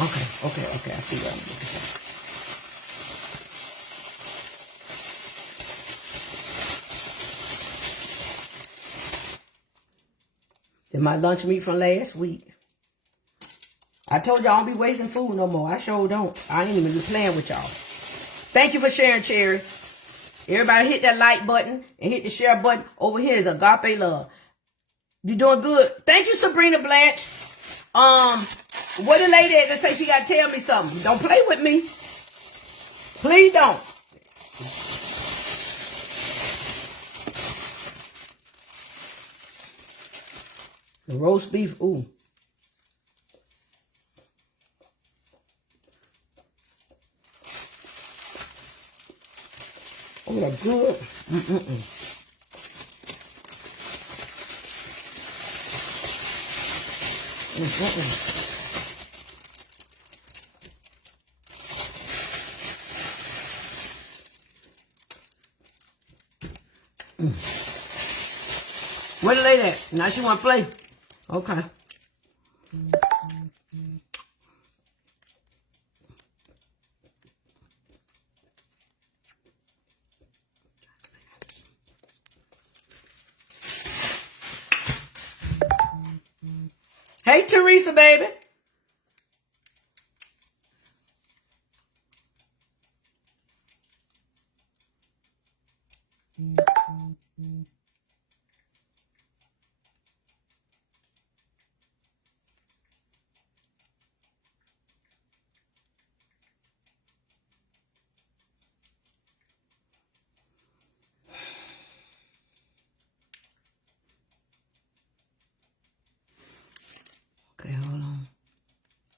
Okay. I see what I'm looking for. Did my lunch meat from last week. I told y'all I don't be wasting food no more. I sure don't. I ain't even playing with y'all. Thank you for sharing, Cherry. Everybody hit that like button and hit the share button. Over here is Agape Love. You doing good. Thank you, Sabrina Blanche. What the lady that say she got to tell me something? Don't play with me. Please don't. The roast beef, ooh. Oh, they're good. Where the lady at? Now she want to play. Okay. Hey, Teresa, baby. Okay, hold on.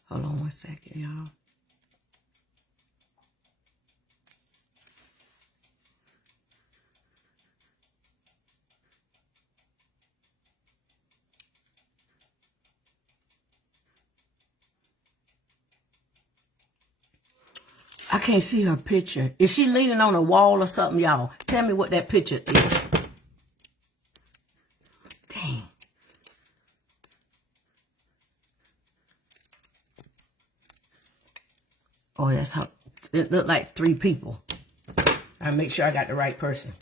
Hold on 1 second, y'all. I can't see her picture. Is she leaning on a wall or something, y'all? Tell me what that picture is. Dang. Oh, that's how. It looked like 3 people. I make sure I got the right person.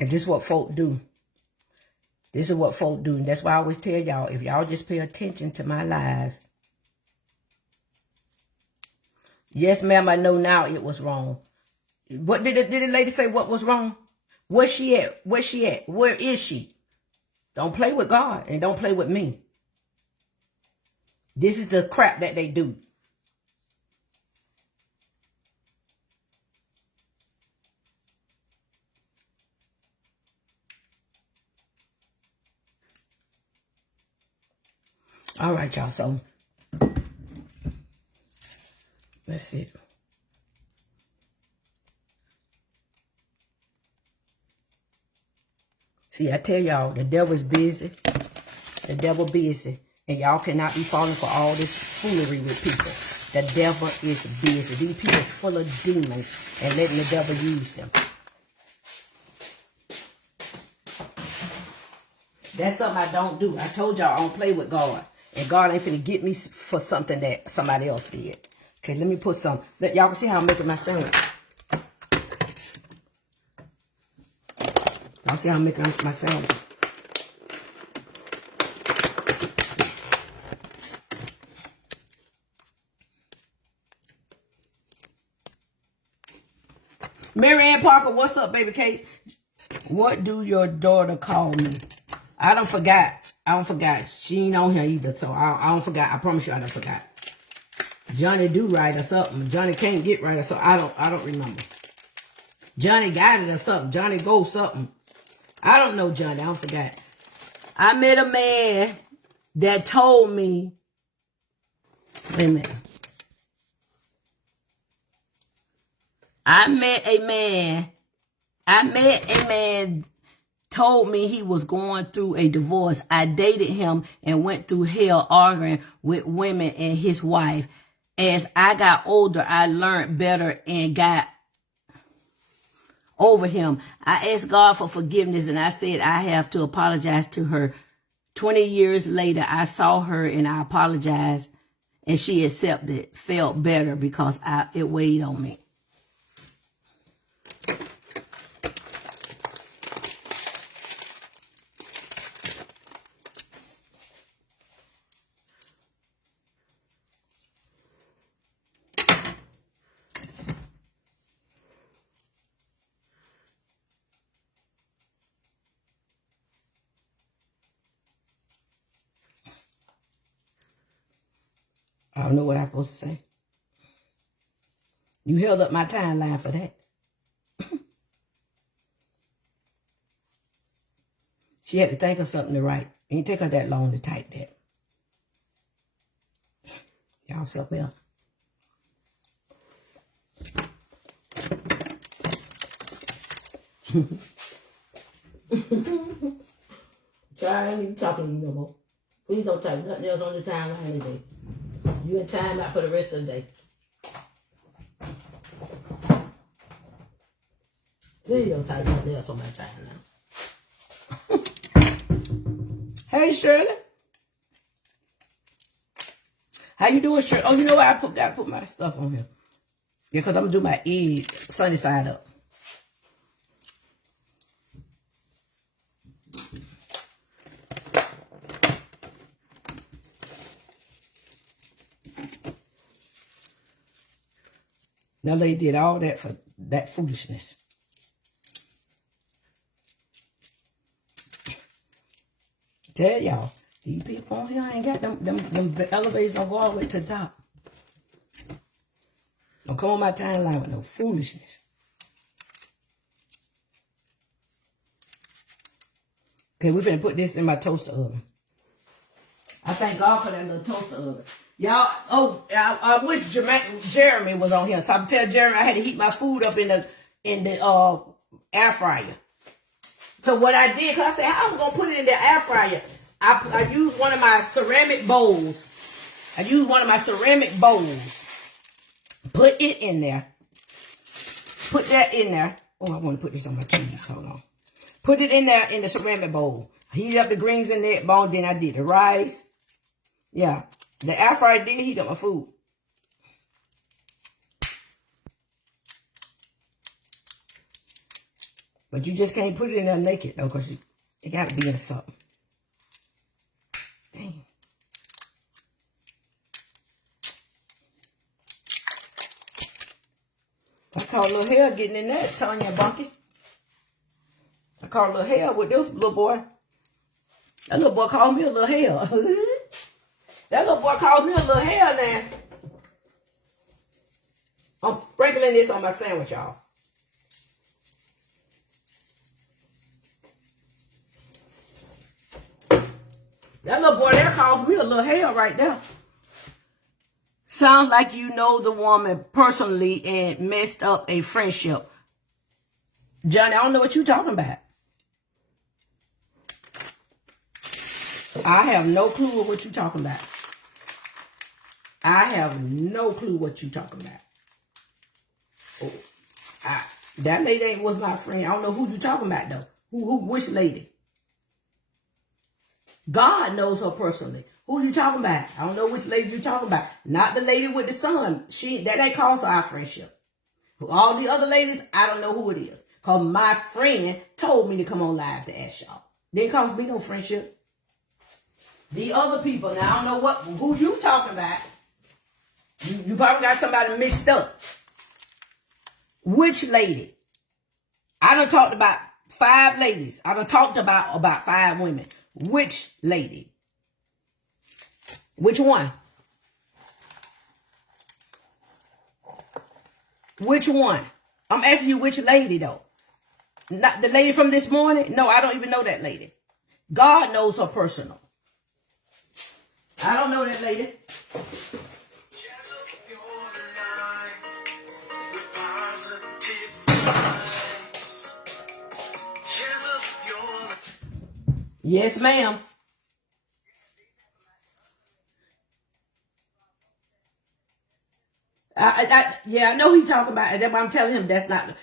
And this is what folk do. This is what folk do. And that's why I always tell y'all, if y'all just pay attention to my lives. Yes, ma'am, I know now it was wrong. What did the lady say what was wrong? Where's she at? Where's she at? Where is she? Don't play with God and don't play with me. This is the crap that they do. All right, y'all. So that's it. See, I tell y'all, the devil's busy. The devil busy. And y'all cannot be falling for all this foolery with people. The devil is busy. These people are full of demons and letting the devil use them. That's something I don't do. I told y'all I don't play with God. And God ain't finna get me for something that somebody else did. Okay, let me put some. Y'all can see how I'm making my sandwich. Y'all see how I'm making my sandwich. Mary Ann Parker, what's up, baby Case? What do your daughter call me? I don't forgot. I don't forgot. She ain't on here either, so I don't forgot. I promise you I don't forgot. Johnny do write or something. Johnny can't get right or something. I don't remember. Johnny got it or something. Johnny go something. I don't know, Johnny. I don't forgot. I met a man that told me. Wait a minute. I met a man told me he was going through a divorce. I dated him and went through hell arguing with women and his wife. As I got older, I learned better and got over him. I asked God for forgiveness and I said I have to apologize to her. 20 years later, I saw her and I apologized and she accepted, felt better because it weighed on me. I don't know what I'm supposed to say. You held up my timeline for that. She had to think of something to write. It didn't take her that long to type that. Y'all something else. Child, I ain't even talking to you no more. Please don't type nothing else on the timeline today. You in time out for the rest of the day. Please don't type nothing else on my timeline. Hey, Shirley. How you doing, Shirley? Oh, you know what? I gotta put my stuff on here. Yeah, because I'm going to do my egg sunny side up. Now they did all that for that foolishness. Tell y'all, these people on here ain't got them elevators don't go all the way to the top. Don't come on my timeline with no foolishness. Okay, we're finna put this in my toaster oven. I thank God for that little toaster oven. Y'all, I wish Jeremy was on here. So I'm telling Jeremy I had to heat my food up in the air fryer. So what I did, cause I said, how am I gonna put it in the air fryer? I used one of my ceramic bowls. Put it in there. Put that in there. Oh, I want to put this on my cheese. Hold on. Put it in there in the ceramic bowl. Heat up the greens in that bowl. Then I did the rice. Yeah. The air fryer did heat up my food. But you just can't put it in there naked, though, because it got to be in something. Dang. I caught a little hair getting in there, Tanya Bunky. I caught a little hell with this little boy. That little boy called me a little hell. That little boy called me a little hell now. I'm sprinkling this on my sandwich, y'all. That little boy there calls me a little hell right there. Sounds like you know the woman personally and messed up a friendship. Johnny, I don't know what you're talking about. I have no clue what you're talking about. I have no clue what you're talking about. Oh, that lady ain't was my friend. I don't know who you talking about though. Which lady? God knows her personally. Who you talking about? I don't know which lady you talking about. Not the lady with the son. That ain't cause our friendship. All the other ladies, I don't know who it is. Because my friend told me to come on live to ask y'all. Didn't cause me no friendship. The other people, now I don't know who you talking about. You probably got somebody mixed up. Which lady? I done talked about 5 ladies. I done talked about 5 women. Which lady? Which one? Which one? I'm asking you which lady though. Not the lady from this morning? No, I don't even know that lady. God knows her personal. I don't know that lady. Yes, ma'am. Yeah, I know he's talking about it. That's why I'm telling him that's not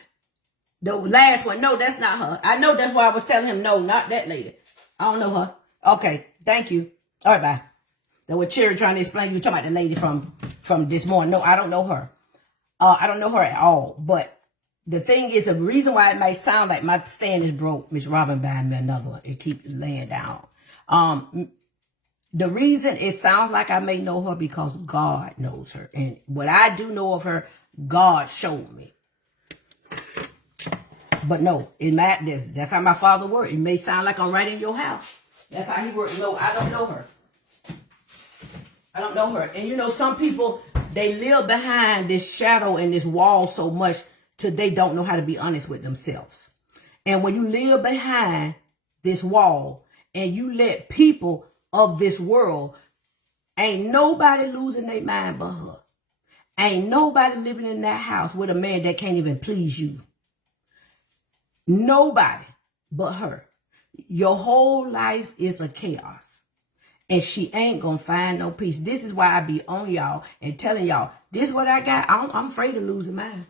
the last one. No, that's not her. I know that's why I was telling him no, not that lady. I don't know her. Okay, thank you. All right, bye. That was Cherry trying to explain. You talking about the lady from this morning. No, I don't know her. I don't know her at all. But the thing is, the reason why it might sound like my stand is broke, Miss Robin buying me another one. It keep laying down. The reason it sounds like I may know her because God knows her. And what I do know of her, God showed me. But no, that's how my father worked. It may sound like I'm right in your house. That's how he worked. No, I don't know her. I don't know her. And you know, some people, they live behind this shadow and this wall so much till they don't know how to be honest with themselves. And when you live behind this wall and you let people of this world, ain't nobody losing their mind but her. Ain't nobody living in that house with a man that can't even please you. Nobody but her. Your whole life is a chaos. And she ain't gonna find no peace. This is why I be on y'all and telling y'all, this is what I got. I'm afraid of losing mine.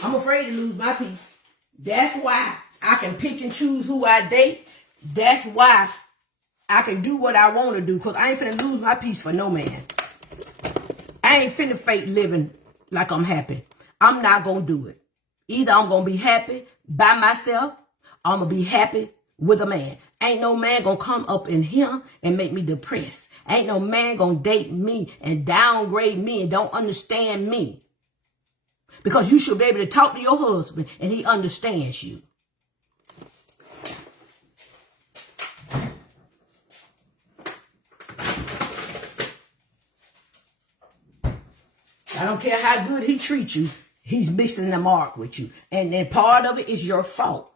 I'm afraid to lose my peace. That's why I can pick and choose who I date. That's why I can do what I want to do. Because I ain't finna lose my peace for no man. I ain't finna fake living like I'm happy. I'm not gonna do it. Either I'm gonna be happy by myself, or I'm gonna be happy with a man. Ain't no man gonna come up in here and make me depressed. Ain't no man gonna date me and downgrade me and don't understand me. Because you should be able to talk to your husband and he understands you. I don't care how good he treats you. He's missing the mark with you. And then part of it is your fault.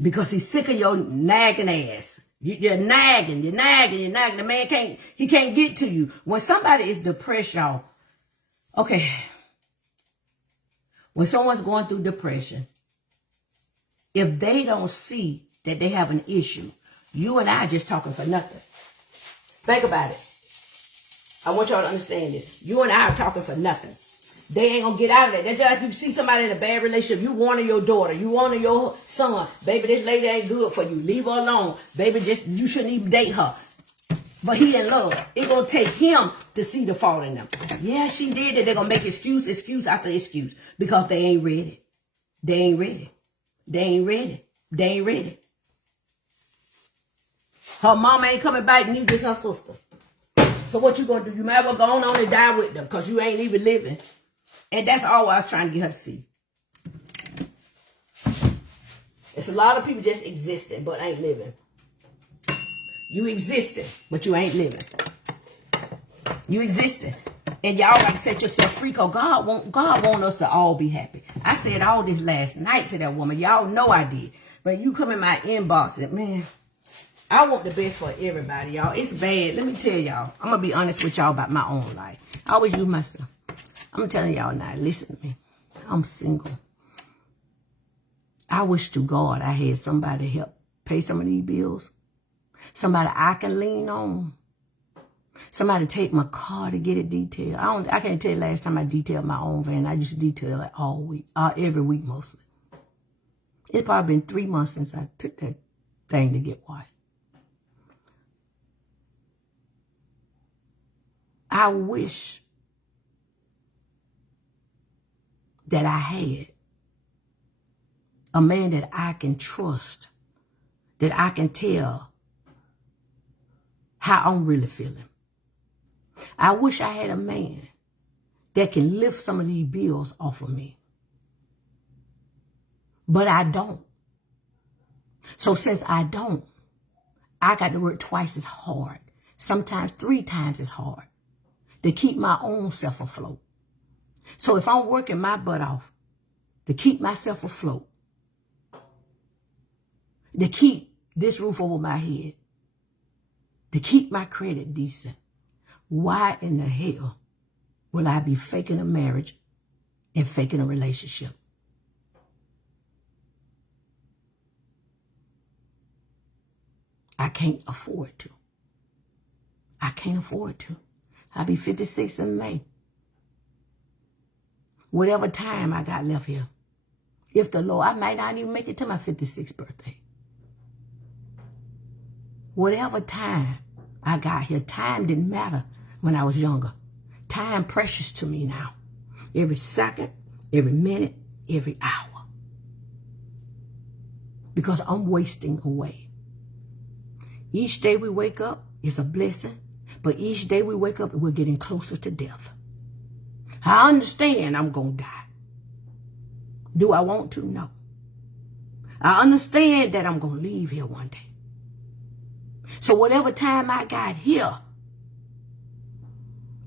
Because he's sick of your nagging ass. You're nagging. The man can't get to you. When somebody is depressed, y'all. Okay. When someone's going through depression, if they don't see that they have an issue, you and I just talking for nothing. Think about it. I want y'all to understand this. You and I are talking for nothing. They ain't gonna get out of that. That's just like you see somebody in a bad relationship. You wanted your daughter. You wanted your son. Baby, this lady ain't good for you. Leave her alone. Baby, you shouldn't even date her. But he in love. It's gonna take him to see the fault in them. Yeah, she did it. They're gonna make excuse after excuse. Because they ain't ready. They ain't ready. They ain't ready. They ain't ready. Her mama ain't coming back, neither is her sister. So what you gonna do? You might as well go on and die with them because you ain't even living. And that's all I was trying to get her to see. It's a lot of people just existing, but ain't living. You existing, but you ain't living. You existing. And y'all got to set yourself free, because God want us to all be happy. I said all this last night to that woman. Y'all know I did. But you come in my inbox and, man, I want the best for everybody, y'all. It's bad. Let me tell y'all. I'm going to be honest with y'all about my own life. I always use myself. I'm telling y'all now, listen to me. I'm single. I wish to God I had somebody to help pay some of these bills. Somebody I can lean on. Somebody take my car to get it detailed. I can't tell you last time I detailed my own van. I used to detail it all week, every week mostly. It's probably been 3 months since I took that thing to get washed. I wish that I had a man that I can trust, that I can tell how I'm really feeling. I wish I had a man that can lift some of these bills off of me. But I don't. So since I don't, I got to work twice as hard, sometimes 3 times as hard, to keep my own self afloat. So if I'm working my butt off to keep myself afloat, to keep this roof over my head, to keep my credit decent, why in the hell will I be faking a marriage and faking a relationship? I can't afford to. I can't afford to. I'll be 56 in May. Whatever time I got left here. If the Lord, I might not even make it to my 56th birthday. Whatever time I got here, time didn't matter when I was younger. Time precious to me now. Every second, every minute, every hour. Because I'm wasting away. Each day we wake up is a blessing, but each day we wake up, we're getting closer to death. I understand I'm going to die. Do I want to? No. I understand that I'm going to leave here one day. So whatever time I got here,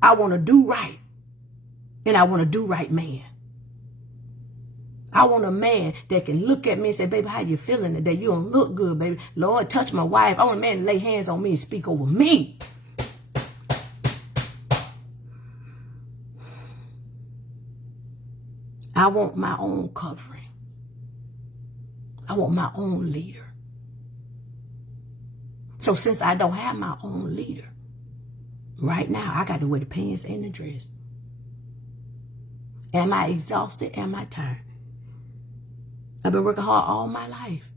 I want to do right. And I want to do right man. I want a man that can look at me and say, baby, how you feeling today? You don't look good, baby. Lord, touch my wife. I want a man to lay hands on me and speak over me. I want my own covering. I want my own leader. So since I don't have my own leader, right now I got to wear the pants and the dress. Am I exhausted? Am I tired? I've been working hard all my life.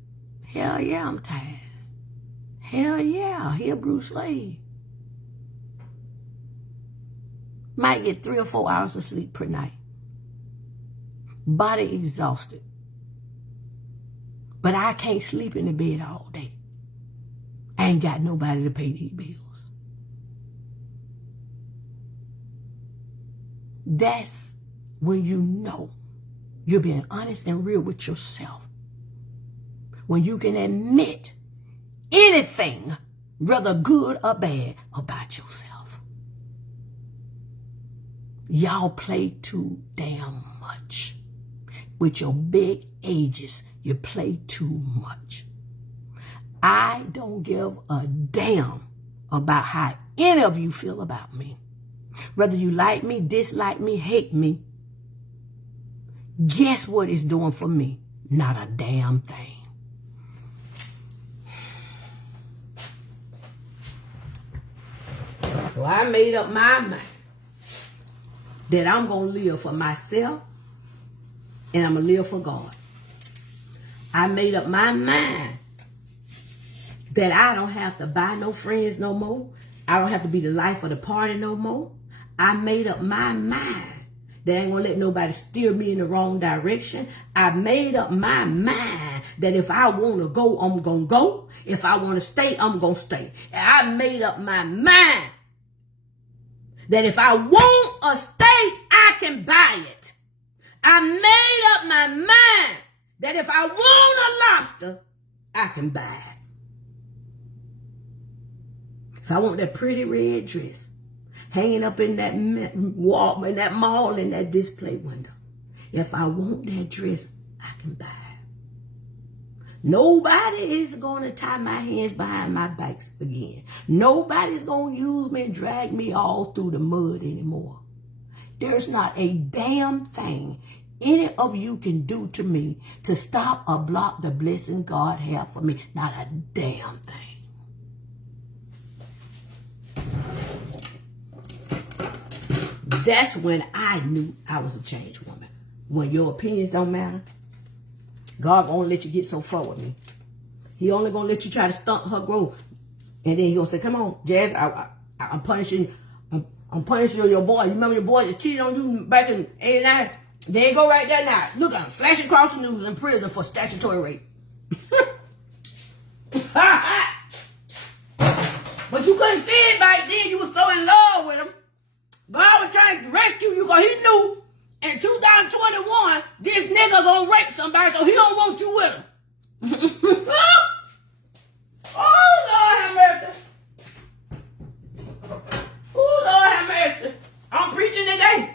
Hell yeah, I'm tired. Hell yeah, here Bruce Lee. Might get 3 or 4 hours of sleep per night. Body exhausted. But I can't sleep in the bed all day. I ain't got nobody to pay these bills. That's when you know you're being honest and real with yourself. When you can admit anything, whether good or bad, about yourself. Y'all play too damn much. With your big ages, you play too much. I don't give a damn about how any of you feel about me. Whether you like me, dislike me, hate me. Guess what it's doing for me? Not a damn thing. So I made up my mind that I'm going to live for myself and I'm going to live for God. I made up my mind that I don't have to buy no friends no more. I don't have to be the life of the party no more. I made up my mind that I ain't going to let nobody steer me in the wrong direction. I made up my mind that if I want to go, I'm going to go. If I want to stay, I'm going to stay. I made up my mind that if I want a steak, I can buy it. I made up my mind that if I want a lobster, I can buy it. If I want that pretty red dress hanging up in that wall, in that mall, in that display window, if I want that dress, I can buy it. Nobody is going to tie my hands behind my backs again. Nobody's going to use me and drag me all through the mud anymore. There's not a damn thing any of you can do to me to stop or block the blessing God has for me. Not a damn thing. That's when I knew I was a changed woman. When your opinions don't matter, God gonna let you get so far with me. He only gonna let you try to stunt her growth. And then he gonna say, come on, Jazz, I'm punishing I'm punishing your boy. You remember your boy that cheated on you back in 89? There you go right there now. Look at him, flashing across the news in prison for statutory rape. But you couldn't see it back then. You were so in love with him. God was trying to rescue you because he knew in 2021, this nigga gonna rape somebody, so he don't want you with him. Oh, Lord have mercy. Oh, Lord have mercy. I'm preaching today.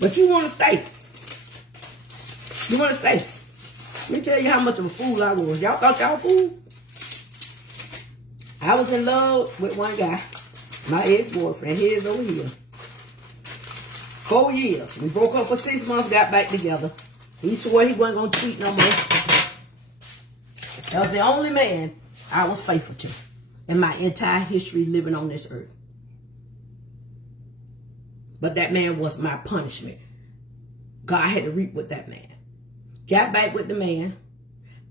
But you want to stay. You want to stay. Let me tell you how much of a fool I was. Y'all thought y'all fool? I was in love with one guy. My ex-boyfriend. His over here. 4 years. We broke up for 6 months, got back together. He swore he wasn't going to cheat no more. That was the only man I was faithful to in my entire history living on this earth. But that man was my punishment. God had to reap with that man. Got back with the man.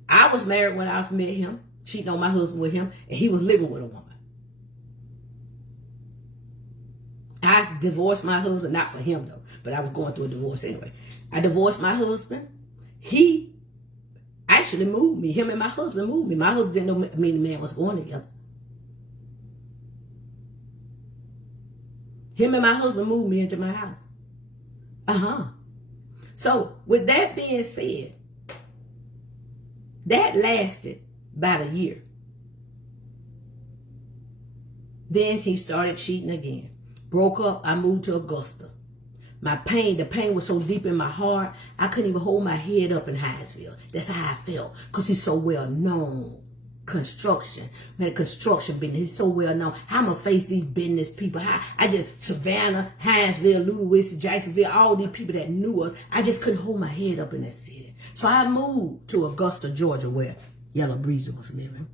I was married when I met him, cheating on my husband with him, and he was living with a woman. I divorced my husband, not for him though, but I was going through a divorce anyway. I divorced my husband. He actually moved me. Him and my husband moved me. My husband didn't know me and the man was going together. Him and my husband moved me into my house. So, with that being said, that lasted about a year. Then he started cheating again. Broke up, I moved to Augusta. The pain was so deep in my heart, I couldn't even hold my head up in Hinesville. That's how I felt, because he's so well known. Construction. We had a construction business. He's so well known. How I'm going to face these business people. I just, Savannah, Hinesville, Louisville, Jacksonville, all these people that knew us, I just couldn't hold my head up in that city. So I moved to Augusta, Georgia, where Yellow Breezer was living.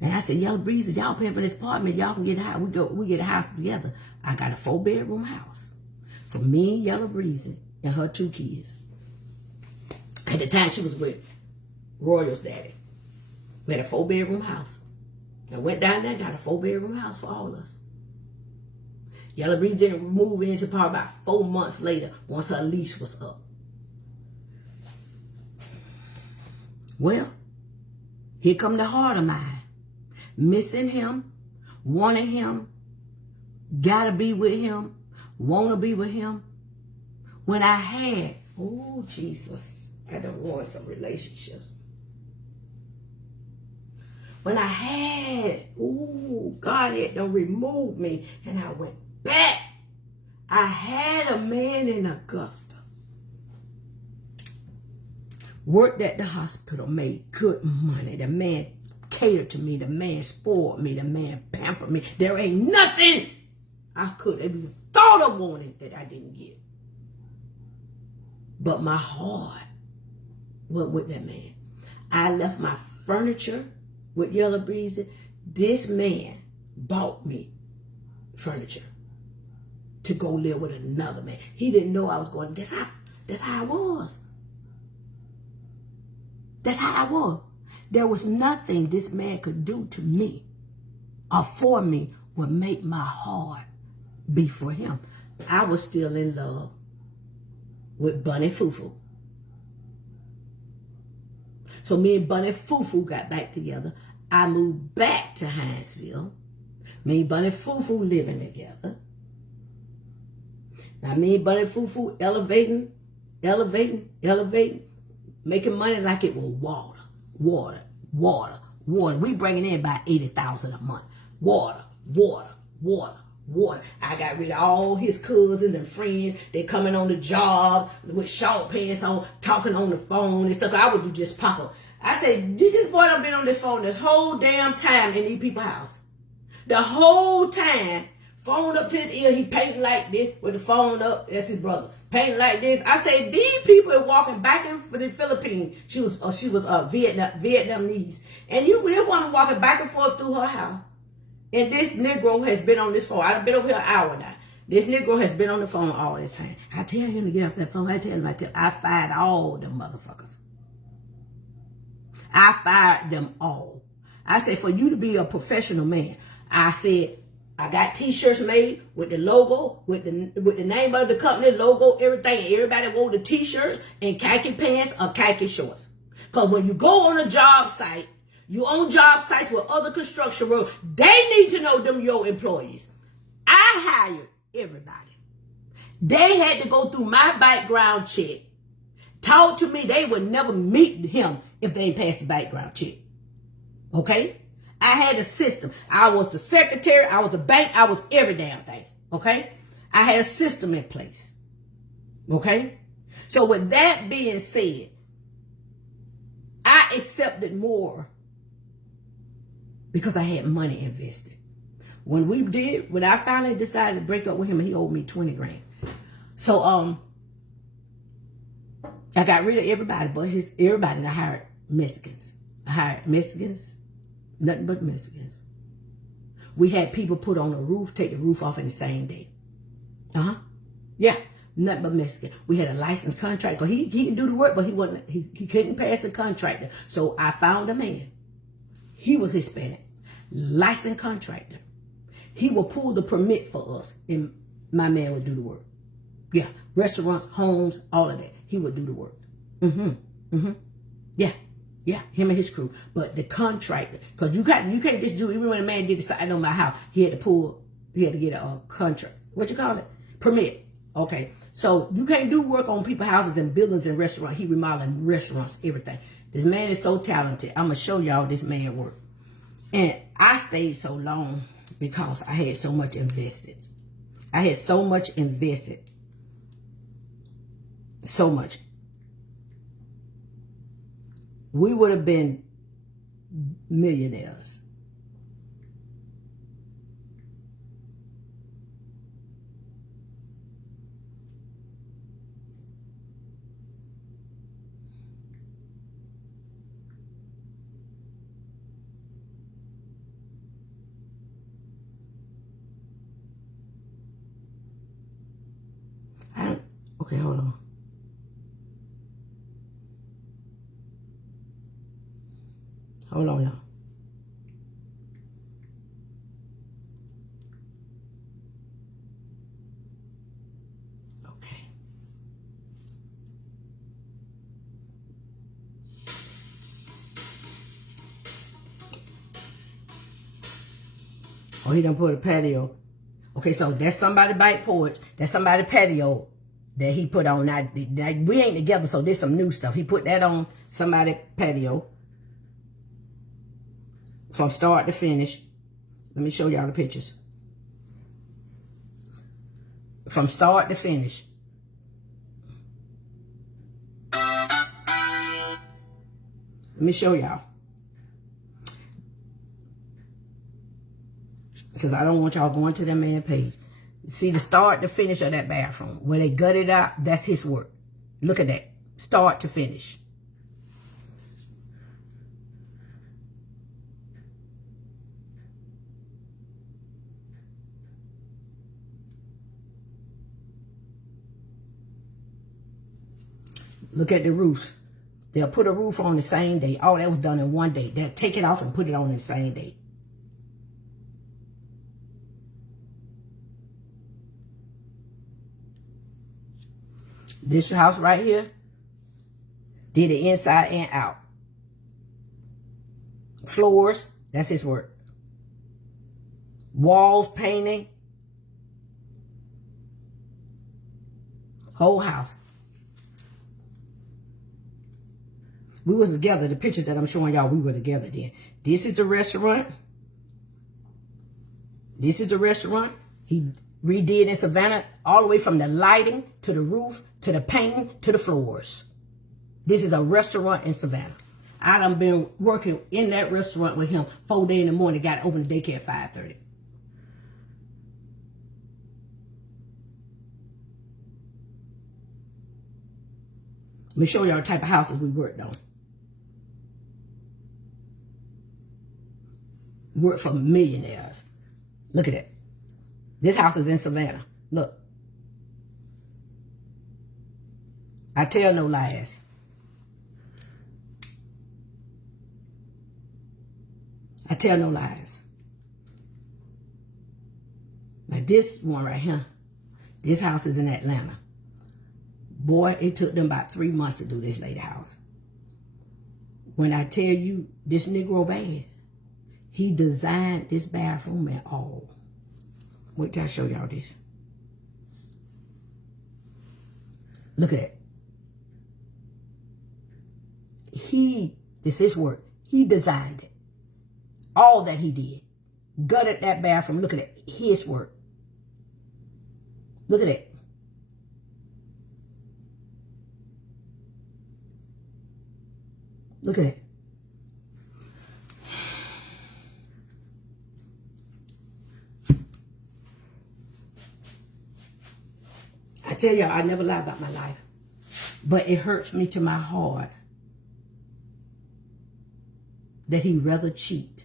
And I said, Yellow Breezer, y'all paying for this apartment. Y'all can get a house. We get a house together. I got a 4-bedroom house for me and Yellow Breezer and her 2 kids. At the time, she was with Royal's daddy. We had a 4-bedroom house. I went down there, got a 4-bedroom house for all of us. Yellow Breeze didn't move into probably about 4 months later, once her lease was up. Well, here come the heart of mine. Missing him, wanting him, gotta be with him, wanna be with him. When I had, oh Jesus, I don't want some relationships. When I had, God had done removed me and I went back. I had a man in Augusta. Worked at the hospital, made good money. The man catered to me. The man spoiled me. The man pampered me. There ain't nothing I could have even thought of wanting that I didn't get. But my heart went with that man. I left my furniture with Yellow Breezy. This man bought me furniture to go live with another man. He didn't know I was going. That's how I was. That's how I was. There was nothing this man could do to me or for me would make my heart beat for him. I was still in love with Bunny Fufu. So me and Bunny Fufu got back together. I moved back to Hinesville. Me and Bunny Fufu living together. I mean, but foo, elevating, making money like it was water. We bringing in about 80,000 a month. Water. I got rid of all his cousins and friends. They coming on the job with short pants on, talking on the phone and stuff. I would do just pop up. I said, this boy done been on this phone this whole damn time in these people's house. The whole time, phone up to his ear, he painting like this with the phone up. That's his brother. Painting like this. I said, these people are walking back in for the Philippines. She was Vietnamese. And they want to walking back and forth through her house. And this Negro has been on this phone. I've been over here an hour now. This Negro has been on the phone all this time. I tell him to get off that phone. I fired all them motherfuckers. I fired them all. I said, for you to be a professional man, I said, I got t-shirts made with the logo, with the name of the company, logo, everything. Everybody wore the t-shirts and khaki pants or khaki shorts. Because when you go on a job site, you on job sites with other construction workers, they need to know them your employees. I hired everybody. They had to go through my background check. Talk to me, they would never meet him if they ain't passed the background check. Okay? I had a system. I was the secretary, I was the bank, I was every damn thing. Okay? I had a system in place. Okay? So with that being said, I accepted more because I had money invested. When I finally decided to break up with him, he owed me 20 grand. So I got rid of everybody but everybody, and I hired Mexicans. Nothing but Mexicans. We had people put on the roof, take the roof off in the same day. Yeah, nothing but Mexican. We had a licensed contractor. He can do the work, but he couldn't pass a contractor. So I found a man. He was Hispanic. Licensed contractor. He will pull the permit for us, and my man would do the work. Yeah, restaurants, homes, all of that. He would do the work. Yeah, him and his crew. But the contractor, because you can't just do, even when a man did the side on my house, he had to get a contract. What you call it? Permit. Okay. So you can't do work on people's houses and buildings and restaurants. He remodeling restaurants, everything. This man is so talented. I'm going to show y'all this man work. And I stayed so long because I had so much invested. So much. We would have been millionaires. Okay, hold on. Hold on, y'all. Okay. Oh, he done put a patio. Okay, so that's somebody's back porch. That's somebody's patio that he put on. Now, we ain't together, so there's some new stuff. He put that on somebody's patio. From start to finish. Let me show y'all the pictures. From start to finish. Let me show y'all. Because I don't want y'all going to that man's page. See the start to finish of that bathroom. Where they gutted out, that's his work. Look at that. Start to finish. Look at the roof. They'll put a roof on the same day. Oh, that was done in one day. They'll take it off and put it on the same day. This house right here did it inside and out. Floors, that's his work. Walls, painting. Whole house. We was together. The pictures that I'm showing y'all, we were together then. This is the restaurant. This is the restaurant. He redid in Savannah all the way from the lighting to the roof to the painting to the floors. This is a restaurant in Savannah. I done been working in that restaurant with him 4 days in the morning. Got to open the daycare at 5:30. Let me show y'all the type of houses we worked on. Worked for millionaires. Look at that. This house is in Savannah. Look. I tell no lies. I tell no lies. Now this one right here, this house is in Atlanta. Boy, it took them about 3 months to do this lady house. When I tell you this Negro bad, he designed this bathroom and all. Wait till I show y'all this. Look at that. This is his work. He designed it. All that he did. Gutted that bathroom. Look at it. His work. Look at it. Look at it. I tell y'all, I never lie about my life. But it hurts me to my heart that he rather cheat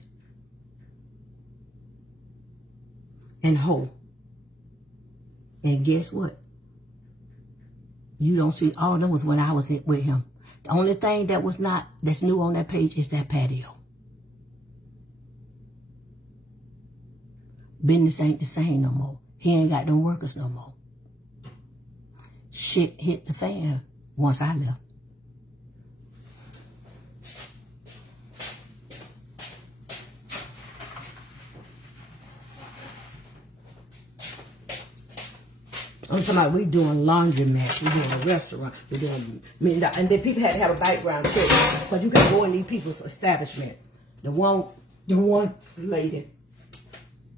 and hoe. And guess what? You don't see all of them was when I was with him. The only thing that's new on that page is that patio. Business ain't the same no more. He ain't got no workers no more. Shit hit the fan once I left. I'm talking about we doing laundromat, we doing a restaurant, we doing, and then people had to have a background check because you can go in these people's establishment. The one lady,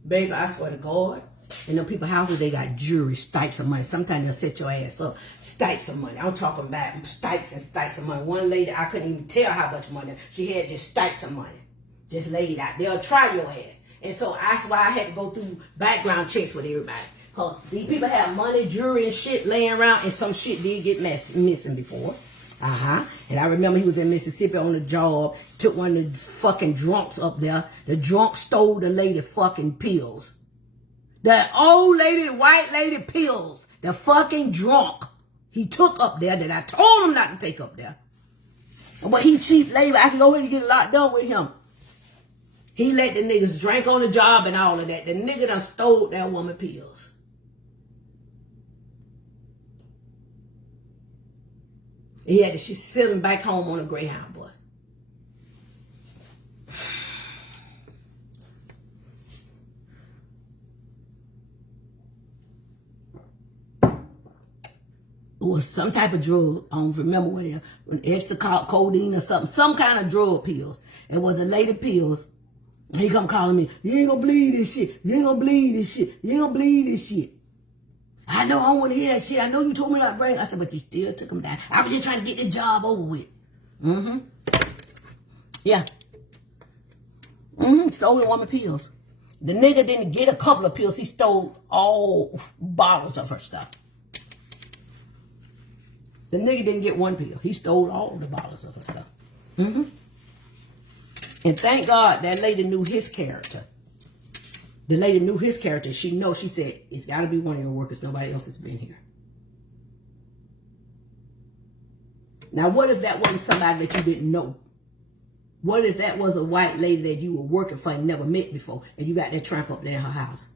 baby, I swear to God, in them people's houses, they got jewelry, stacks of money. Sometimes they'll set your ass up, stacks of money. I'm talking about stacks and stacks of money. One lady, I couldn't even tell how much money. She had just stacks of money, just laid out. They'll try your ass. And so that's why I had to go through background checks with everybody. Because these people have money, jewelry, and shit laying around, and some shit did get missing before. And I remember he was in Mississippi on the job, took one of the fucking drunks up there. The drunk stole the lady fucking pills. The old lady, the white lady pills. The fucking drunk. He took up there that I told him not to take up there. But he cheap labor. I can go ahead and get a lot done with him. He let the niggas drink on the job and all of that. The nigga done stole that woman pills. He had to send him back home on a Greyhound bus. It was some type of drug. I don't remember what it was. Extra codeine or something. Some kind of drug pills. It was a lady pills. He come calling me. You ain't gonna believe this shit. You ain't gonna believe this shit. You ain't gonna believe this shit. I know I don't want to hear that shit. I know you told me not to bring. I said, but you still took him down. I was just trying to get this job over with. Yeah. Stole the woman pills. The nigga didn't get a couple of pills. He stole all bottles of her stuff. The nigga didn't get one pill. He stole all the bottles of her stuff. And thank God that lady knew his character. The lady knew his character. She said, it's got to be one of your workers. Nobody else has been here. Now, what if that wasn't somebody that you didn't know? What if that was a white lady that you were working for and never met before, and you got that tramp up there in her house?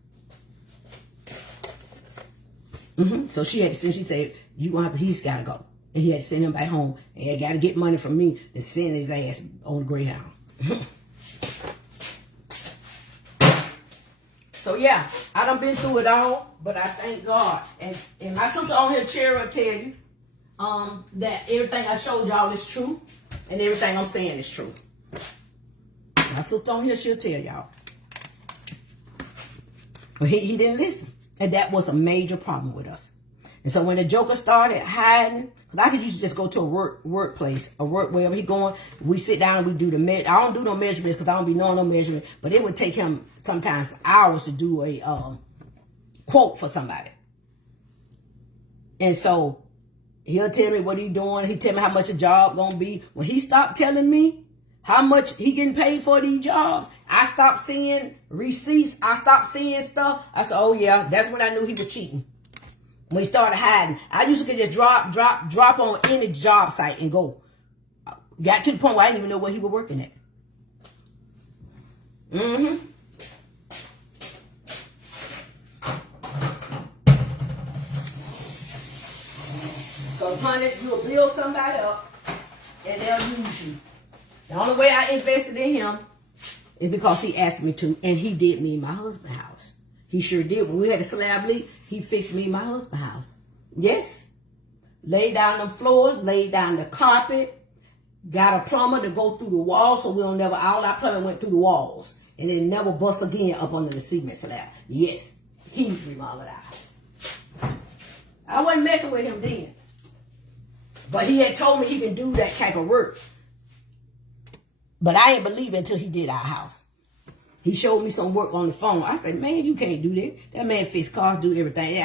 So she had to send, she said, he's got to go. And he had to send him back home. And he got to get money from me to send his ass on the Greyhound. So yeah, I done been through it all, but I thank God. And my sister on here, Cherry, will tell you that everything I showed y'all is true, and everything I'm saying is true. My sister on here, she'll tell y'all. But he didn't listen. And that was a major problem with us. And so when the joker started hiding, because I could usually just go to a workplace, a work wherever he going, we sit down and we do the measure. I don't do no measurements because I don't be knowing no measurement, but it would take him sometimes hours to do a quote for somebody. And so he'll tell me what he doing. He tell me how much a job gonna be. When he stopped telling me how much he getting paid for these jobs, I stopped seeing receipts. I stopped seeing stuff. I said, oh yeah, that's when I knew he was cheating. When he started hiding, I used to just drop on any job site and go. Got to the point where I didn't even know where he was working at. So, honey, you'll build somebody up and they'll use you. The only way I invested in him is because he asked me to, and he did me in my husband's house. He sure did. When we had a slab leak, he fixed me in my husband's house. Yes. Laid down the floors, laid down the carpet, got a plumber to go through the walls so we don't never, all our plumbing went through the walls. And it never bust again up under the cement slab. Yes, he remodeled our house. I wasn't messing with him then. But he had told me he can do that type of work. But I ain't believe it until he did our house. He showed me some work on the phone. I said, man, you can't do that. That man fix cars, do everything.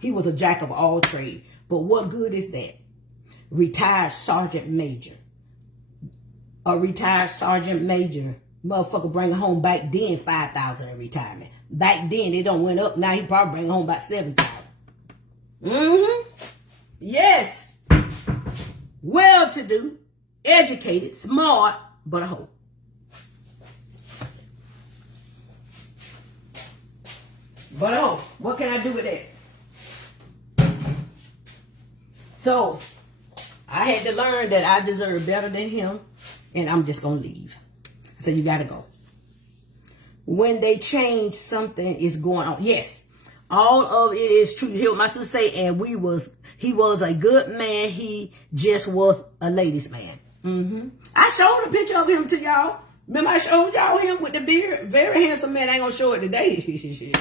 He was a jack of all trades. But what good is that? Retired sergeant major. A retired sergeant major. Motherfucker bring home back then $5,000 in retirement. Back then, it don't went up. Now he probably bring home about $7,000. Yes. Well-to-do, educated, smart, but a hoe. But oh, what can I do with that? So, I had to learn that I deserve better than him, and I'm just going to leave. I said, you got to go. When they change, something is going on. Yes, all of it is true. You hear what my sister say? And he was a good man. He just was a ladies' man. I showed a picture of him to y'all. Remember I showed y'all him with the beard? Very handsome man. I ain't going to show it today.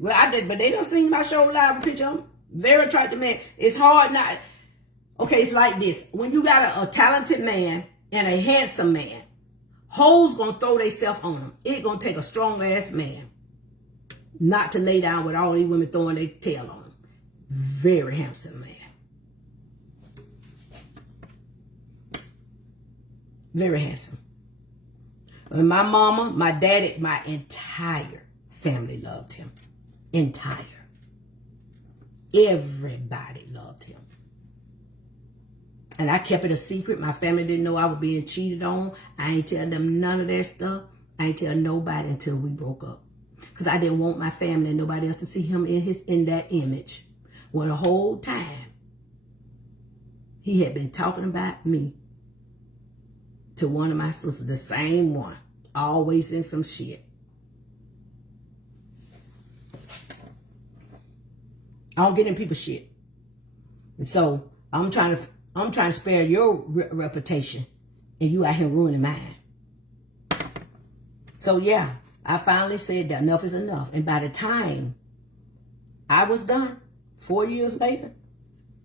Well, I did, but they don't see my show live a picture of him. Very attractive man. It's hard not. Okay, it's like this. When you got a talented man and a handsome man, hoes gonna throw themselves on him. It gonna take a strong ass man not to lay down with all these women throwing their tail on him. Very handsome man. Very handsome. And my mama, my daddy, my entire family loved him. Entire. Everybody loved him. And I kept it a secret. My family didn't know I was being cheated on. I ain't tell them none of that stuff. I ain't tell nobody until we broke up. Because I didn't want my family and nobody else to see him in that image. Well, the whole time, he had been talking about me to one of my sisters, the same one. Always in some shit. I don't get in people's shit. And so I'm trying to spare your reputation, and you out here ruining mine. So yeah, I finally said that enough is enough. And by the time I was done, 4 years later,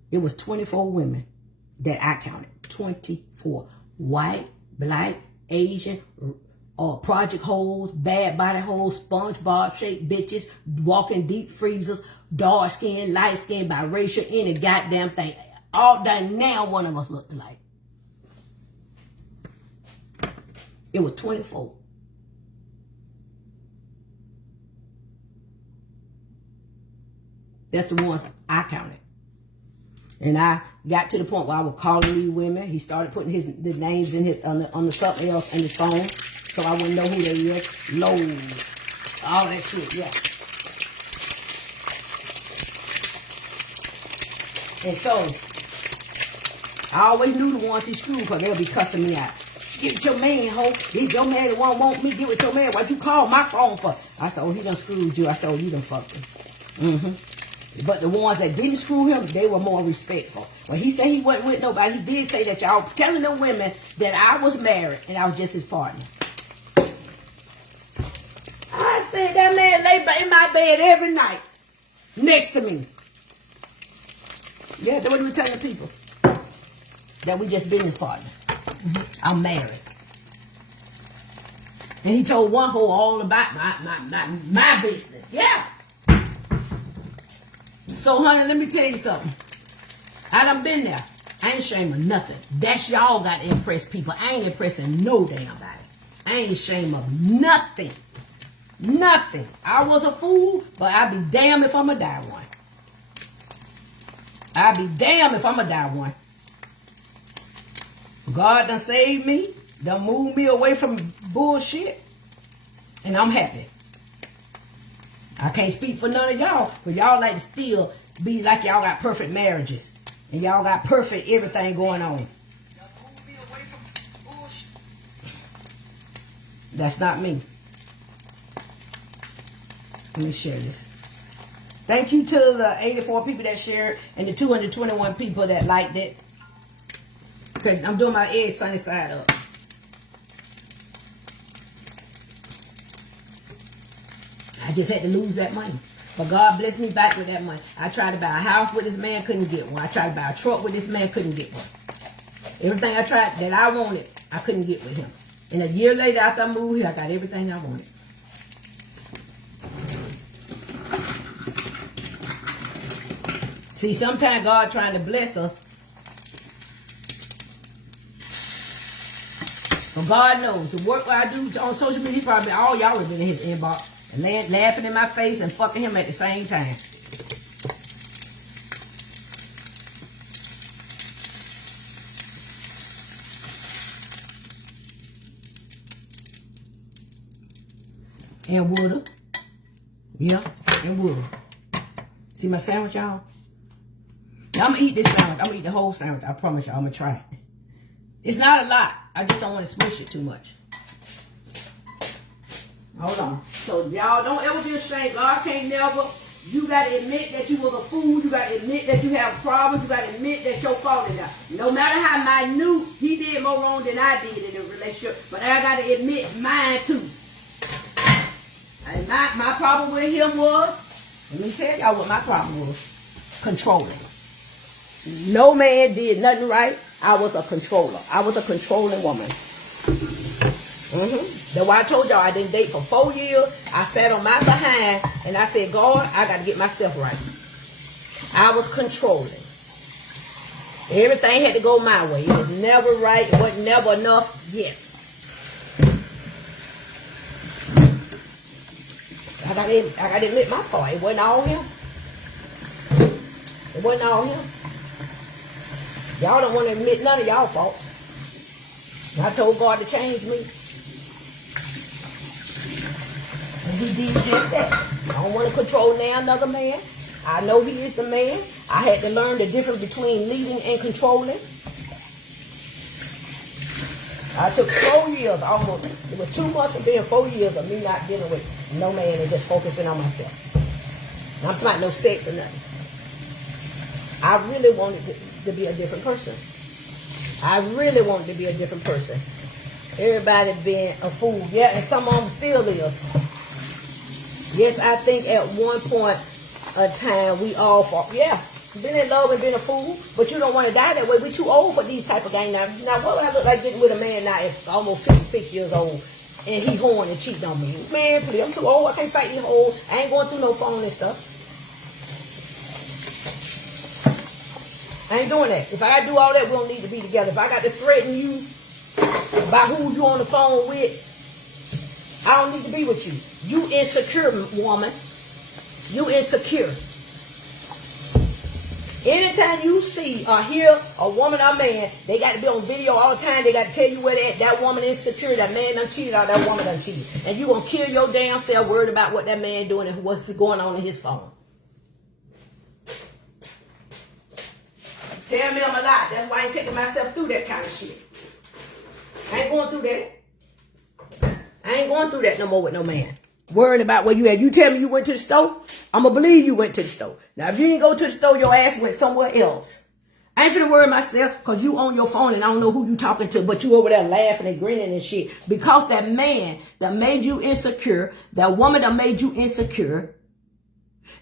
it was 24 women that I counted. 24. White, black, Asian, project hoes, bad body hoes, SpongeBob shaped bitches, walking deep freezers, dark skin, light skin, biracial, any goddamn thing. All done now, one of us looked alike. It was 24. That's the ones I counted. And I got to the point where I was calling these women. He started putting the names in on the something else in his phone, so I wouldn't know who they were. Lowe's, all that shit, yeah. And so I always knew the ones he screwed because they'll be cussing me out. Get with your man, ho. If your man won't want me, get with your man. Why'd you call my phone for? I said, oh, he done screwed you. I said, oh, you done fucked him. But the ones that didn't screw him, they were more respectful. When he said he wasn't with nobody, he did say that y'all telling the women that I was married and I was just his partner. I said that man lay in my bed every night next to me. Yeah, that's what we were telling people. That we just business partners. I'm married. And he told one hoe all about my business. Yeah. So, honey, let me tell you something. I done been there. I ain't ashamed of nothing. That's y'all got to impress people. I ain't impressing no damn body. I ain't ashamed of nothing. Nothing. I was a fool, but I'd be damned if I'ma die one. I'd be damned if I'ma die one. God done saved me, done moved me away from bullshit, and I'm happy. I can't speak for none of y'all, but y'all like to still be like y'all got perfect marriages, and y'all got perfect everything going on. That's not me. Let me share this. Thank you to the 84 people that shared and the 221 people that liked it. Okay, I'm doing my egg sunny side up. I just had to lose that money. But God blessed me back with that money. I tried to buy a house with this man, couldn't get one. I tried to buy a truck with this man, couldn't get one. Everything I tried that I wanted, I couldn't get with him. And a year later after I moved here, I got everything I wanted. See, sometimes God trying to bless us. But God knows the work I do on social media, probably all y'all have been in his inbox and laughing in my face and fucking him at the same time. And woulda. Yeah, and woulda. See my sandwich, y'all? Now, I'm going to eat this sandwich. I'm going to eat the whole sandwich. I promise y'all. I'm going to try it. It's not a lot. I just don't want to smush it too much. Hold on. So, y'all don't ever be ashamed. God can't never. You got to admit that you was a fool. You got to admit that you have problems. You got to admit that your fault is that. No matter how minute, he did more wrong than I did in the relationship. But I got to admit mine too. And my problem with him was, let me tell y'all what my problem was. Controlling. No man did nothing right. I was a controller. I was a controlling woman. That's why I told y'all I didn't date for 4 years. I sat on my behind and I said, God, I got to get myself right. I was controlling. Everything had to go my way. It was never right. It wasn't never enough. Yes. I got to admit my part. It wasn't all him. It wasn't all him. Y'all don't want to admit none of y'all faults. I told God to change me. And he did just that. I don't want to control now another man. I know he is the man. I had to learn the difference between leading and controlling. I took 4 years almost. It was too much of being 4 years of me not dealing with no man and just focusing on myself. And I'm talking about no sex or nothing. I really wanted to be a different person. I really wanted to be a different person. Everybody being a fool. Yeah, and some of them still is. Yes, I think at one point of time we all fought. Yeah, been in love and been a fool, but you don't want to die that way. We're too old for these type of games now. Now, what would I look like getting with a man now at almost 56 years old and he horn and cheating on me? Man, please, I'm too old. I can't fight these hoes. I ain't going through no phone and stuff. I ain't doing that. If I gotta do all that, we don't need to be together. If I got to threaten you about who you on the phone with, I don't need to be with you. You insecure, woman. You insecure. Anytime you see or hear a woman or man, they got to be on video all the time. They got to tell you where that woman insecure, that man done cheated or that woman done cheated. And you going to kill your damn self worried about what that man doing and what's going on in his phone. Tell me I'm a lie. That's why I ain't taking myself through that kind of shit. I ain't going through that. I ain't going through that no more with no man. Worrying about where you at. You tell me you went to the store, I'm going to believe you went to the store. Now, if you didn't go to the store, your ass went somewhere else. I ain't finna worry myself because you on your phone and I don't know who you talking to, but you over there laughing and grinning and shit. Because that man that made you insecure, that woman that made you insecure,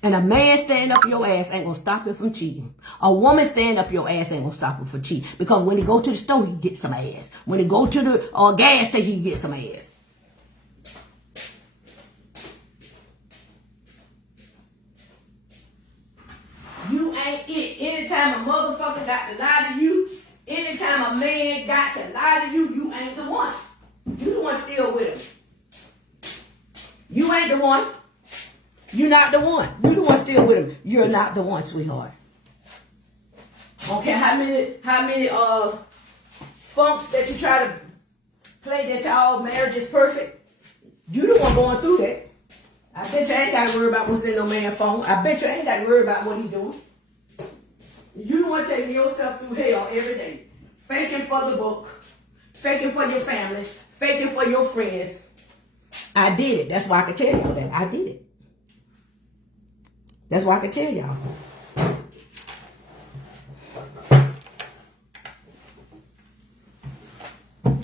and a man standing up your ass ain't gonna stop him from cheating. A woman standing up your ass ain't gonna stop him from cheating. Because when he go to the store, he get some ass. When he go to the gas station, he get some ass. You ain't it. Anytime a motherfucker got to lie to you, anytime a man got to lie to you, you ain't the one. You the one still with him. You ain't the one. You're not the one. You the one still with him. You're not the one, sweetheart. Okay, how many funks that you try to play that y'all marriage is perfect? You the one going through that. I bet you ain't got to worry about what's in no man's phone. I bet you ain't got to worry about what he doing. You the one taking yourself through hell every day. Faking for the book. Faking for your family. Faking for your friends. I did it. That's why I can tell y'all that. I did it. That's why I can tell y'all.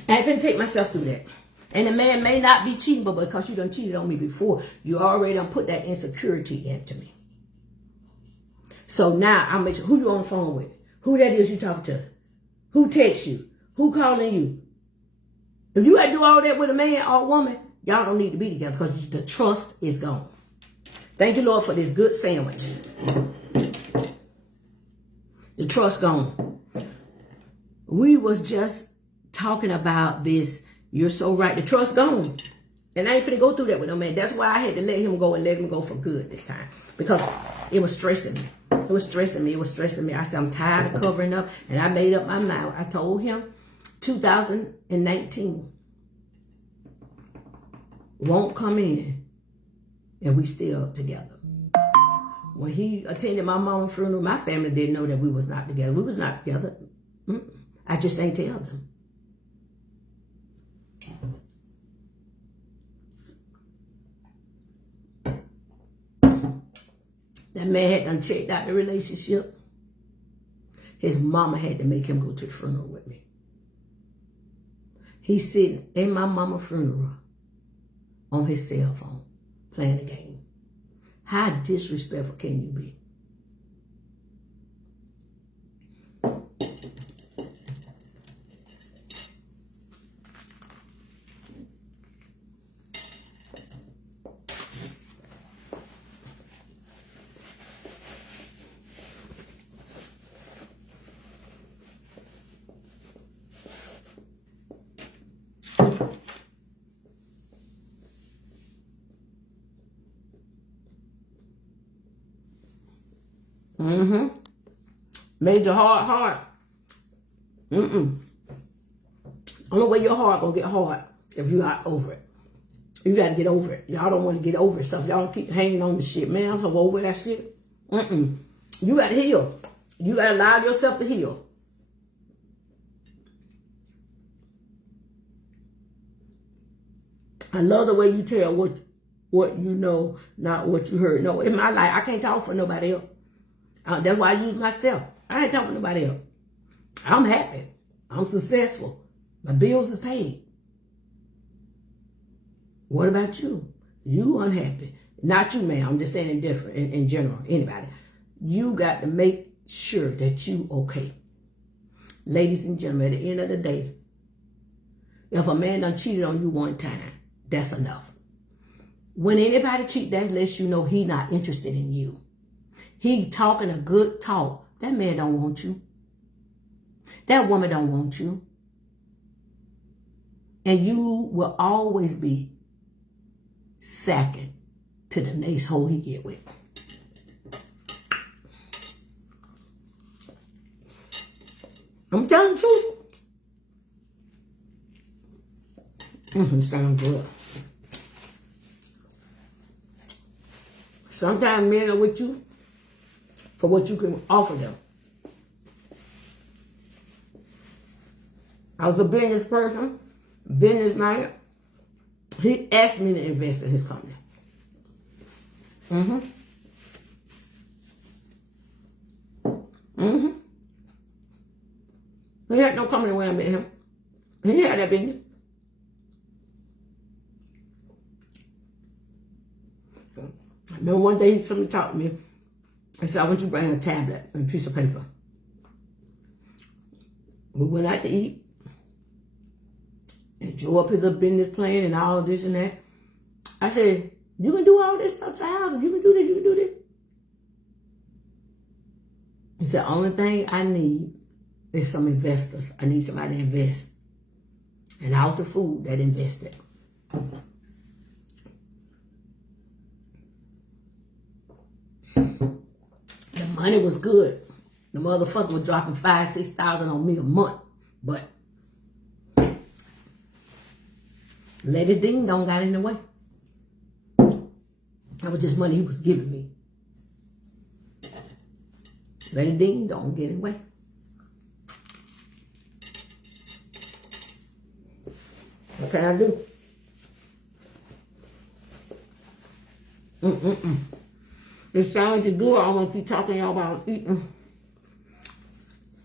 I ain't finna take myself through that. And the man may not be cheating, but because you done cheated on me before, you already done put that insecurity into me. So now I'm making sure who you on the phone with, who that is you talking to, who texts you, who calling you. If you gotta do all that with a man or a woman, y'all don't need to be together because the trust is gone. Thank you, Lord, for this good sandwich. The trust gone. We was just talking about this. You're so right. The trust gone. And I ain't finna go through that with no man. That's why I had to let him go and let him go for good this time. Because it was stressing me. It was stressing me. It was stressing me. I said, I'm tired of covering up. And I made up my mind. I told him 2019 won't come in. And we still together. When he attended my mom's funeral, my family didn't know that we was not together. We was not together. I just ain't tell them. That man had done checked out the relationship. His mama had to make him go to the funeral with me. He's sitting in my mama's funeral on his cell phone. Playing the game. How disrespectful can you be? Made your heart hard. Only way your heart gonna get hard if you're not over it. You gotta get over it. Y'all don't want to get over stuff. Y'all keep hanging on the shit. Man, I'm so over that shit. You gotta heal. You gotta allow yourself to heal. I love the way you tell what you know, not what you heard. No, in my life, I can't talk for nobody else. That's why I use myself. I ain't talking to nobody else. I'm happy. I'm successful. My bills is paid. What about you? You unhappy. Not you, man. I'm just saying in general. Anybody. You got to make sure that you okay. Ladies and gentlemen, at the end of the day, if a man done cheated on you one time, that's enough. When anybody cheat, that lets you know he not interested in you. He talking a good talk. That man don't want you. That woman don't want you. And you will always be second to the next hoe he get with. I'm telling the truth. Sounds good. Sometimes men are with you for what you can offer them. I was a business person. business man, he asked me to invest in his company. He had no company when I met him. He had that business. I remember one day somebody talked to me. I said, I want you to bring a tablet and a piece of paper. We went out to eat. And Joe up his little business plan and all this and that. I said, you can do all this stuff to houses. You can do this, you can do this. He said, the only thing I need is some investors. I need somebody to invest. And I was the fool that invested. The money was good. The motherfucker was dropping $5,000, $6,000 on me a month. But Lady Ding Dong got in the way. That was just money he was giving me. Lady Ding Dong get in the way. What can I do? It sounds good. I want to keep talking to y'all about eating.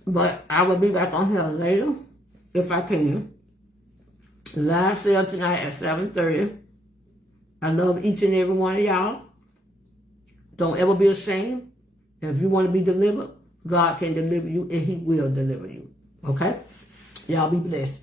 But I will be back on here later, if I can. Live sale tonight at 7:30. I love each and every one of y'all. Don't ever be ashamed. And if you want to be delivered, God can deliver you and he will deliver you. Okay? Y'all be blessed.